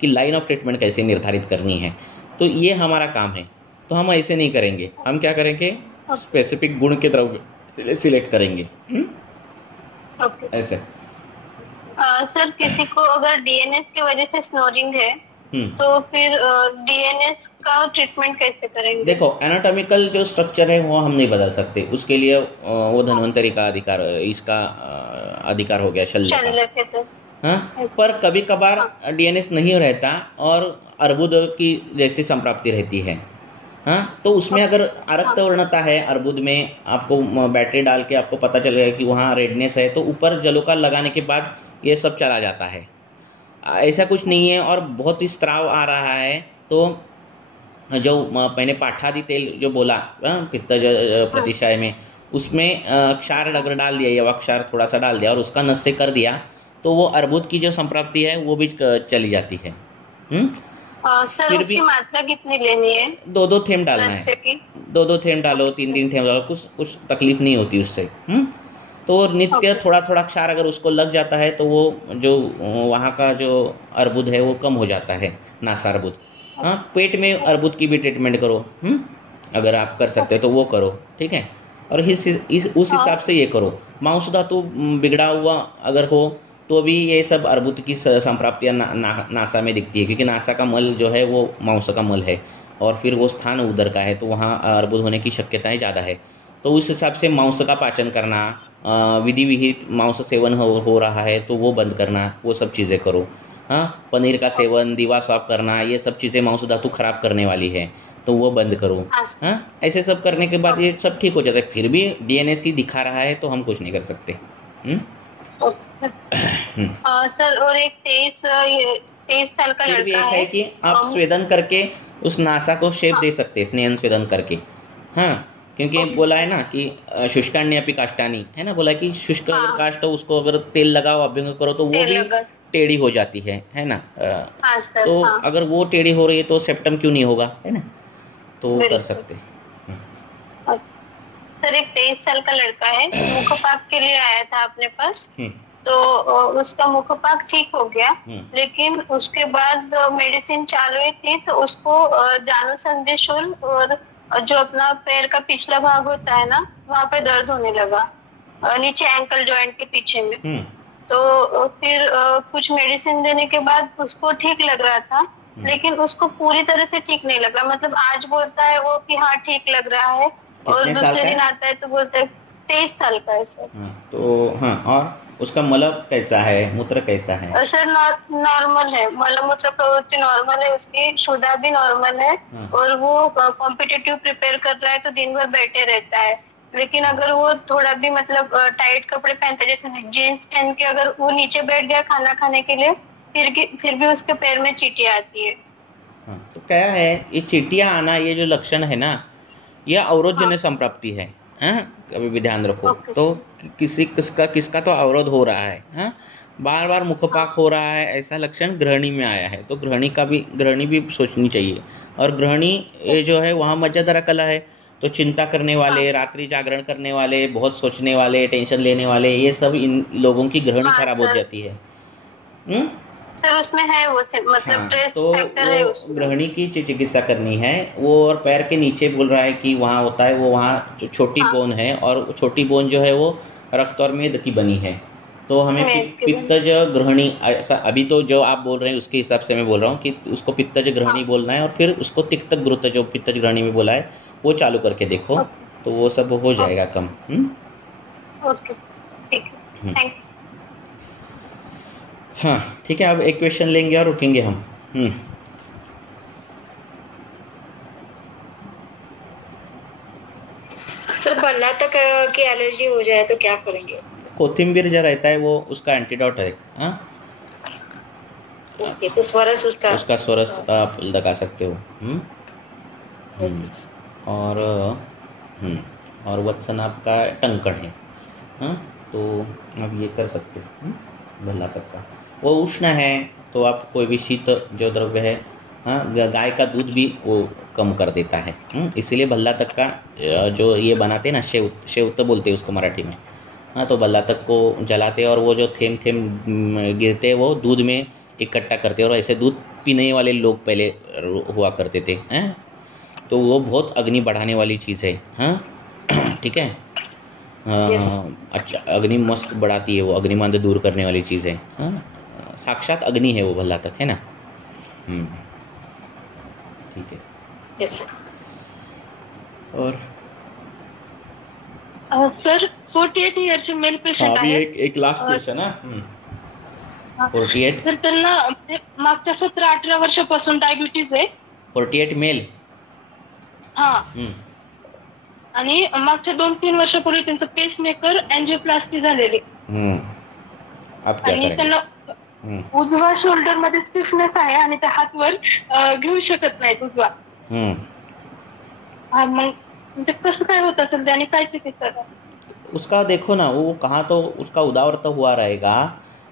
की लाइन ऑफ ट्रीटमेंट कैसे निर्धारित करनी है. तो ये हमारा काम है. तो हम ऐसे नहीं करेंगे, हम क्या करेंगे, स्पेसिफिक गुण के द्रव्य सिलेक्ट करेंगे. ऐसे. सर, किसी को अगर डीएनएस की वजह से स्नोरिंग है तो फिर डीएनएस का ट्रीटमेंट कैसे करेंगे? देखो, एनाटॉमिकल जो स्ट्रक्चर है वो हम नहीं बदल सकते, उसके लिए वो धन्वंतरी का अधिकार, इसका अधिकार हो गया शल्य का. हाँ, पर कभी कभार डीएनएस नहीं रहता और अर्बुद की जैसी संप्राप्ति रहती है. हाँ, तो उसमें अगर रक्त वर्णता है अर्बुद में, आपको बैटरी डाल के आपको पता चलेगा कि वहाँ रेडनेस है, तो ऊपर जलोका लगाने के बाद ये सब चला जाता है. ऐसा कुछ नहीं है. और बहुत ही स्त्राव आ रहा है, तो जो मैंने पाठादि तेल जो बोला पित्त प्रतिशय में, उसमें क्षार अगर डाल दिया या वक्षार थोड़ा सा डाल दिया और उसका नस से कर दिया, तो वो अर्बुद की जो संप्राप्ति है वो भी चली जाती है. सर, उसकी मात्रा कितनी लेनी है? 2 थेंब डालना है. 2 थेंब डालो, 3 थेंब डालो, कुछ तकलीफ नहीं होती उससे. तो तो नित्य थोड़ा थोड़ा क्षार अगर उसको लग जाता है तो वो जो वहाँ का जो अर्बुद है वो कम हो जाता है, नासार्बुद। हाँ, पेट में अर्बुद की भी ट्रीटमेंट करो, अगर आप कर सकते हो तो वो करो, ठीक है। और उस हिसाब से ये करो। मांस धातु बिगड़ा हुआ अगर हो तो भी ये सब अर्बुद की संप्राप्तियाँ नासा में दिखती है, क्योंकि नासा का मल जो है वो मांस का मल है और फिर वो स्थान उदर का है, तो वहाँ अर्बुद होने की शक्यताएं ज़्यादा है। तो उस हिसाब से मांस का पाचन करना, विधि विहित मांस सेवन हो रहा है तो वो बंद करना, वो सब चीज़ें करो। हाँ, पनीर का सेवन, दीवा साफ करना, ये सब चीज़ें मांस धातु खराब करने वाली है, तो वो बंद करो। हाँ, ऐसे सब करने के बाद ये सब ठीक हो जाता है। फिर भी DNAC दिखा रहा है तो हम कुछ नहीं कर सकते। सर, और एक 23 साल का लड़का है कि आप स्वेदन करके उस नासा को शेप दे सकते हैं, स्नेहन स्वेदन करके। हाँ, क्योंकि बोला है ना कि शुष्कान्य अपि काष्ठानि, है ना, बोला कि शुष्क अगर काष्ठ हो उसको अगर तेल लगाओ, अभ्यंग करो तो वो भी टेढ़ी हो जाती है ना। तो अगर वो टेढ़ी हो रही है तो सेप्टम क्यों नहीं होगा, है ना, तो कर सकते हैं। सर, एक 23 साल का लड़का है, मुखपाक के लिए आया था अपने पास, तो उसका मुखपाक ठीक हो गया, लेकिन उसके बाद मेडिसिन चालू ही थी तो उसको जानु संधिशूल और जो अपना पैर का पिछला भाग होता है ना, वहाँ पे दर्द होने लगा, नीचे एंकल जॉइंट के पीछे में। तो फिर कुछ मेडिसिन देने के बाद उसको ठीक लग रहा था, लेकिन उसको पूरी तरह से ठीक नहीं लग रहा। मतलब आज बोलता है वो कि हाँ ठीक लग रहा है, और दूसरे दिन आता है तो बोलता है 23 साल का है सर। तो हाँ, और उसका मल कैसा है, मूत्र कैसा है? सर नॉर्मल है, मल मूत्र प्रवृत्ति नॉर्मल है, उसकी शुदा भी नॉर्मल है, और वो कॉम्पिटिटिव प्रिपेयर कर रहा है तो दिन भर बैठे रहता है। लेकिन अगर वो थोड़ा भी मतलब टाइट कपड़े पहनते, जैसे जीन्स पहन के अगर वो नीचे बैठ गया खाना खाने के लिए, फिर भी उसके पैर में चींटियां आती है। तो क्या है ये चींटियां आना, ये जो लक्षण है ना, यह अवरोधजन्य संप्राप्ति है। कभी भी ध्यान रखो। तो किसका तो अवरोध हो रहा है, बार बार मुखपाक हो रहा है, ऐसा लक्षण गृहिणी में आया है, तो गृहिणी भी सोचनी चाहिए। और गृहिणी ये जो है वहाँ मज्जाधारा कला है, तो चिंता करने वाले, रात्रि जागरण करने वाले, बहुत सोचने वाले, टेंशन लेने वाले, ये सब इन लोगों की गृहिणी खराब हो जाती है। सर, उसमें है वो मतलब स्ट्रेस फैक्टर है उसमें। गृहिणी की चिकित्सा करनी है वो, और पैर के नीचे बोल रहा है कि वहाँ होता है, वो वहाँ जो छोटी बोन है, और छोटी बोन जो है वो रक्त और मेद की बनी है, तो हमें पित्तज गृहिणी, ऐसा अभी तो जो आप बोल रहे हैं उसके हिसाब से मैं बोल रहा हूँ कि उसको पित्तज गृहिणी बोलना है, और फिर उसको तिक्त गुरुत्व जो पित्तज गृहिणी में बोला है वो चालू करके देखो, तो वो सब हो जाएगा कम। ओके, ठीक है, थैंक यू। हाँ, ठीक है, अब एक क्वेश्चन लेंगे और रुकेंगे हम। सर, बल्ला तक की एलर्जी हो जाए तो क्या करेंगे? कोथिंबीर जो रहता है वो उसका एंटीडोट है। ओके, तो स्वरस उसका स्वरस आप लगा सकते हो। और वत्सन आपका टंकण है। तो आप ये कर सकते हो भल्ला तक का। वो उष्ण है तो आप कोई भी शीत जो द्रव्य है, गाय का दूध भी वो कम कर देता है। इसीलिए भल्ला तक का जो ये बनाते हैं ना, शेवत बोलते हैं उसको मराठी में। तो भल्ला तक को जलाते और वो जो थेम गिरते वो दूध में इकट्ठा करते, और ऐसे दूध पीने वाले लोग पहले हुआ करते थे। तो वो बहुत अग्नि बढ़ाने वाली चीज़ है। ठीक है। अच्छा, अग्नि मस्त बढ़ाती है वो, अग्निमंद दूर करने वाली चीज़ है। साक्षात अग्नि है वो भल्ला तक, है ना। ठीक है। Yes sir. और सर 48 इयर्स मेल पेशंट आहे। एक लास्ट क्वेश्चन है। 48 सर, त्यांना मागच्या 17-18 वर्षापासून डायबिटीज आहे। 48 मेल। आणि मागच्या 2-3 वर्षापूर्वी त्यांचं पेसमेकर एंजियोप्लास्टी झालेली। आणि त्यांना उजवा शोल्डर मध्ये स्टिफनेस आहे आणि ते हात वर घेऊ शकत नाहीत उजवा। मग ते कसं काय होत असेल आणि काय चिकित्सा? उसका देखो ना, वो कहाँ तो उसका उदावर्त हुआ रहेगा,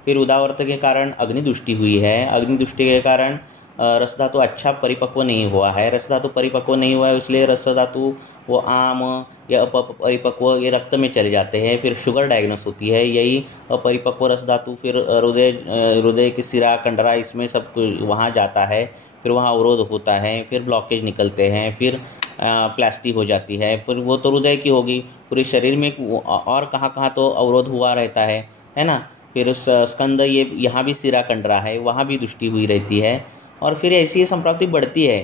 फिर उदावर्त के कारण अग्निदुष्टि हुई है, अग्निदुष्टि के कारण रसधातु अच्छा परिपक्व नहीं हुआ है, रसधातु परिपक्व नहीं हुआ है, इसलिए रसधातु वो आम ये अपरिपक्व ये रक्त में चले जाते हैं, फिर शुगर डायग्नोस होती है, यही अपरिपक्व रस धातु फिर हृदय की सिरा कंडरा इसमें सब वहाँ जाता है, फिर वहाँ अवरोध होता है, फिर ब्लॉकेज निकलते हैं, फिर प्लास्टी हो जाती है, फिर वो तो हृदय की होगी, पूरे शरीर में और कहाँ कहाँ तो अवरोध हुआ रहता है ना। फिर स्कंद ये यहाँ भी सिरा कंडरा है, वहाँ भी दृष्टि हुई रहती है, और फिर ऐसी संप्राप्ति बढ़ती है।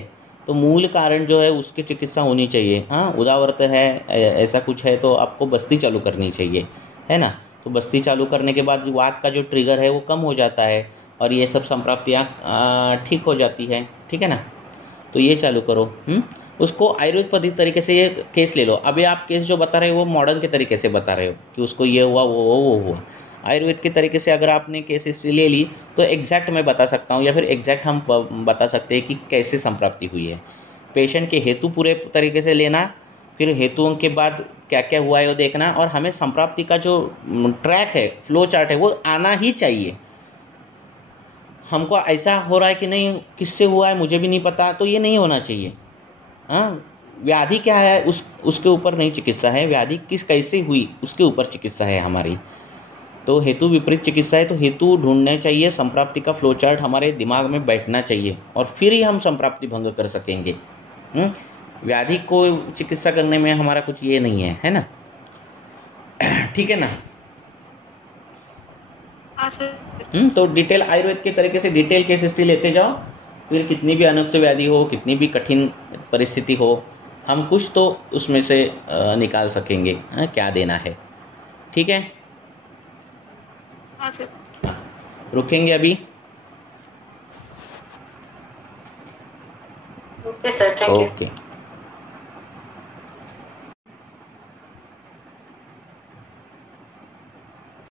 तो मूल कारण जो है उसकी चिकित्सा होनी चाहिए। हाँ, उदावर्त है ऐसा कुछ है तो आपको बस्ती चालू करनी चाहिए, है ना। तो बस्ती चालू करने के बाद वात का जो ट्रिगर है वो कम हो जाता है और ये सब संप्राप्तियाँ ठीक हो जाती है, ठीक है ना। तो ये चालू करो। उसको आयुर्वेद पद्धति तरीके से ये केस ले लो। अभी आप केस जो बता रहे हो वो मॉडर्न के तरीके से बता रहे हो कि उसको ये हुआ वो हुआ। आयुर्वेद के तरीके से अगर आपने केस हिस्ट्री ले ली तो एग्जैक्ट मैं बता सकता हूँ, या फिर एग्जैक्ट हम बता सकते हैं कि कैसे संप्राप्ति हुई है। पेशेंट के हेतु पूरे तरीके से लेना, फिर हेतुओं के बाद क्या क्या हुआ है वो देखना, और हमें संप्राप्ति का जो ट्रैक है, फ्लो चार्ट है, वो आना ही चाहिए। हमको ऐसा हो रहा है कि नहीं किससे हुआ है मुझे भी नहीं पता, तो ये नहीं होना चाहिए। हाँ, व्याधि क्या है उसके ऊपर नहीं चिकित्सा है, व्याधि कैसे हुई उसके ऊपर चिकित्सा है हमारी। तो हेतु विपरीत चिकित्सा है, तो हेतु ढूंढने चाहिए, संप्राप्ति का फ्लो चार्ट हमारे दिमाग में बैठना चाहिए, और फिर ही हम संप्राप्ति भंग कर सकेंगे। व्याधि को चिकित्सा करने में हमारा कुछ ये नहीं है ना, ठीक है ना। तो डिटेल आयुर्वेद के तरीके से डिटेल केस हिस्ट्री लेते जाओ, फिर कितनी भी अनुक्त व्याधि हो, कितनी भी कठिन परिस्थिति हो, हम कुछ तो उसमें से निकाल सकेंगे क्या देना है, ठीक है। रुकेंगे अभी। Okay sir, thank you. Okay.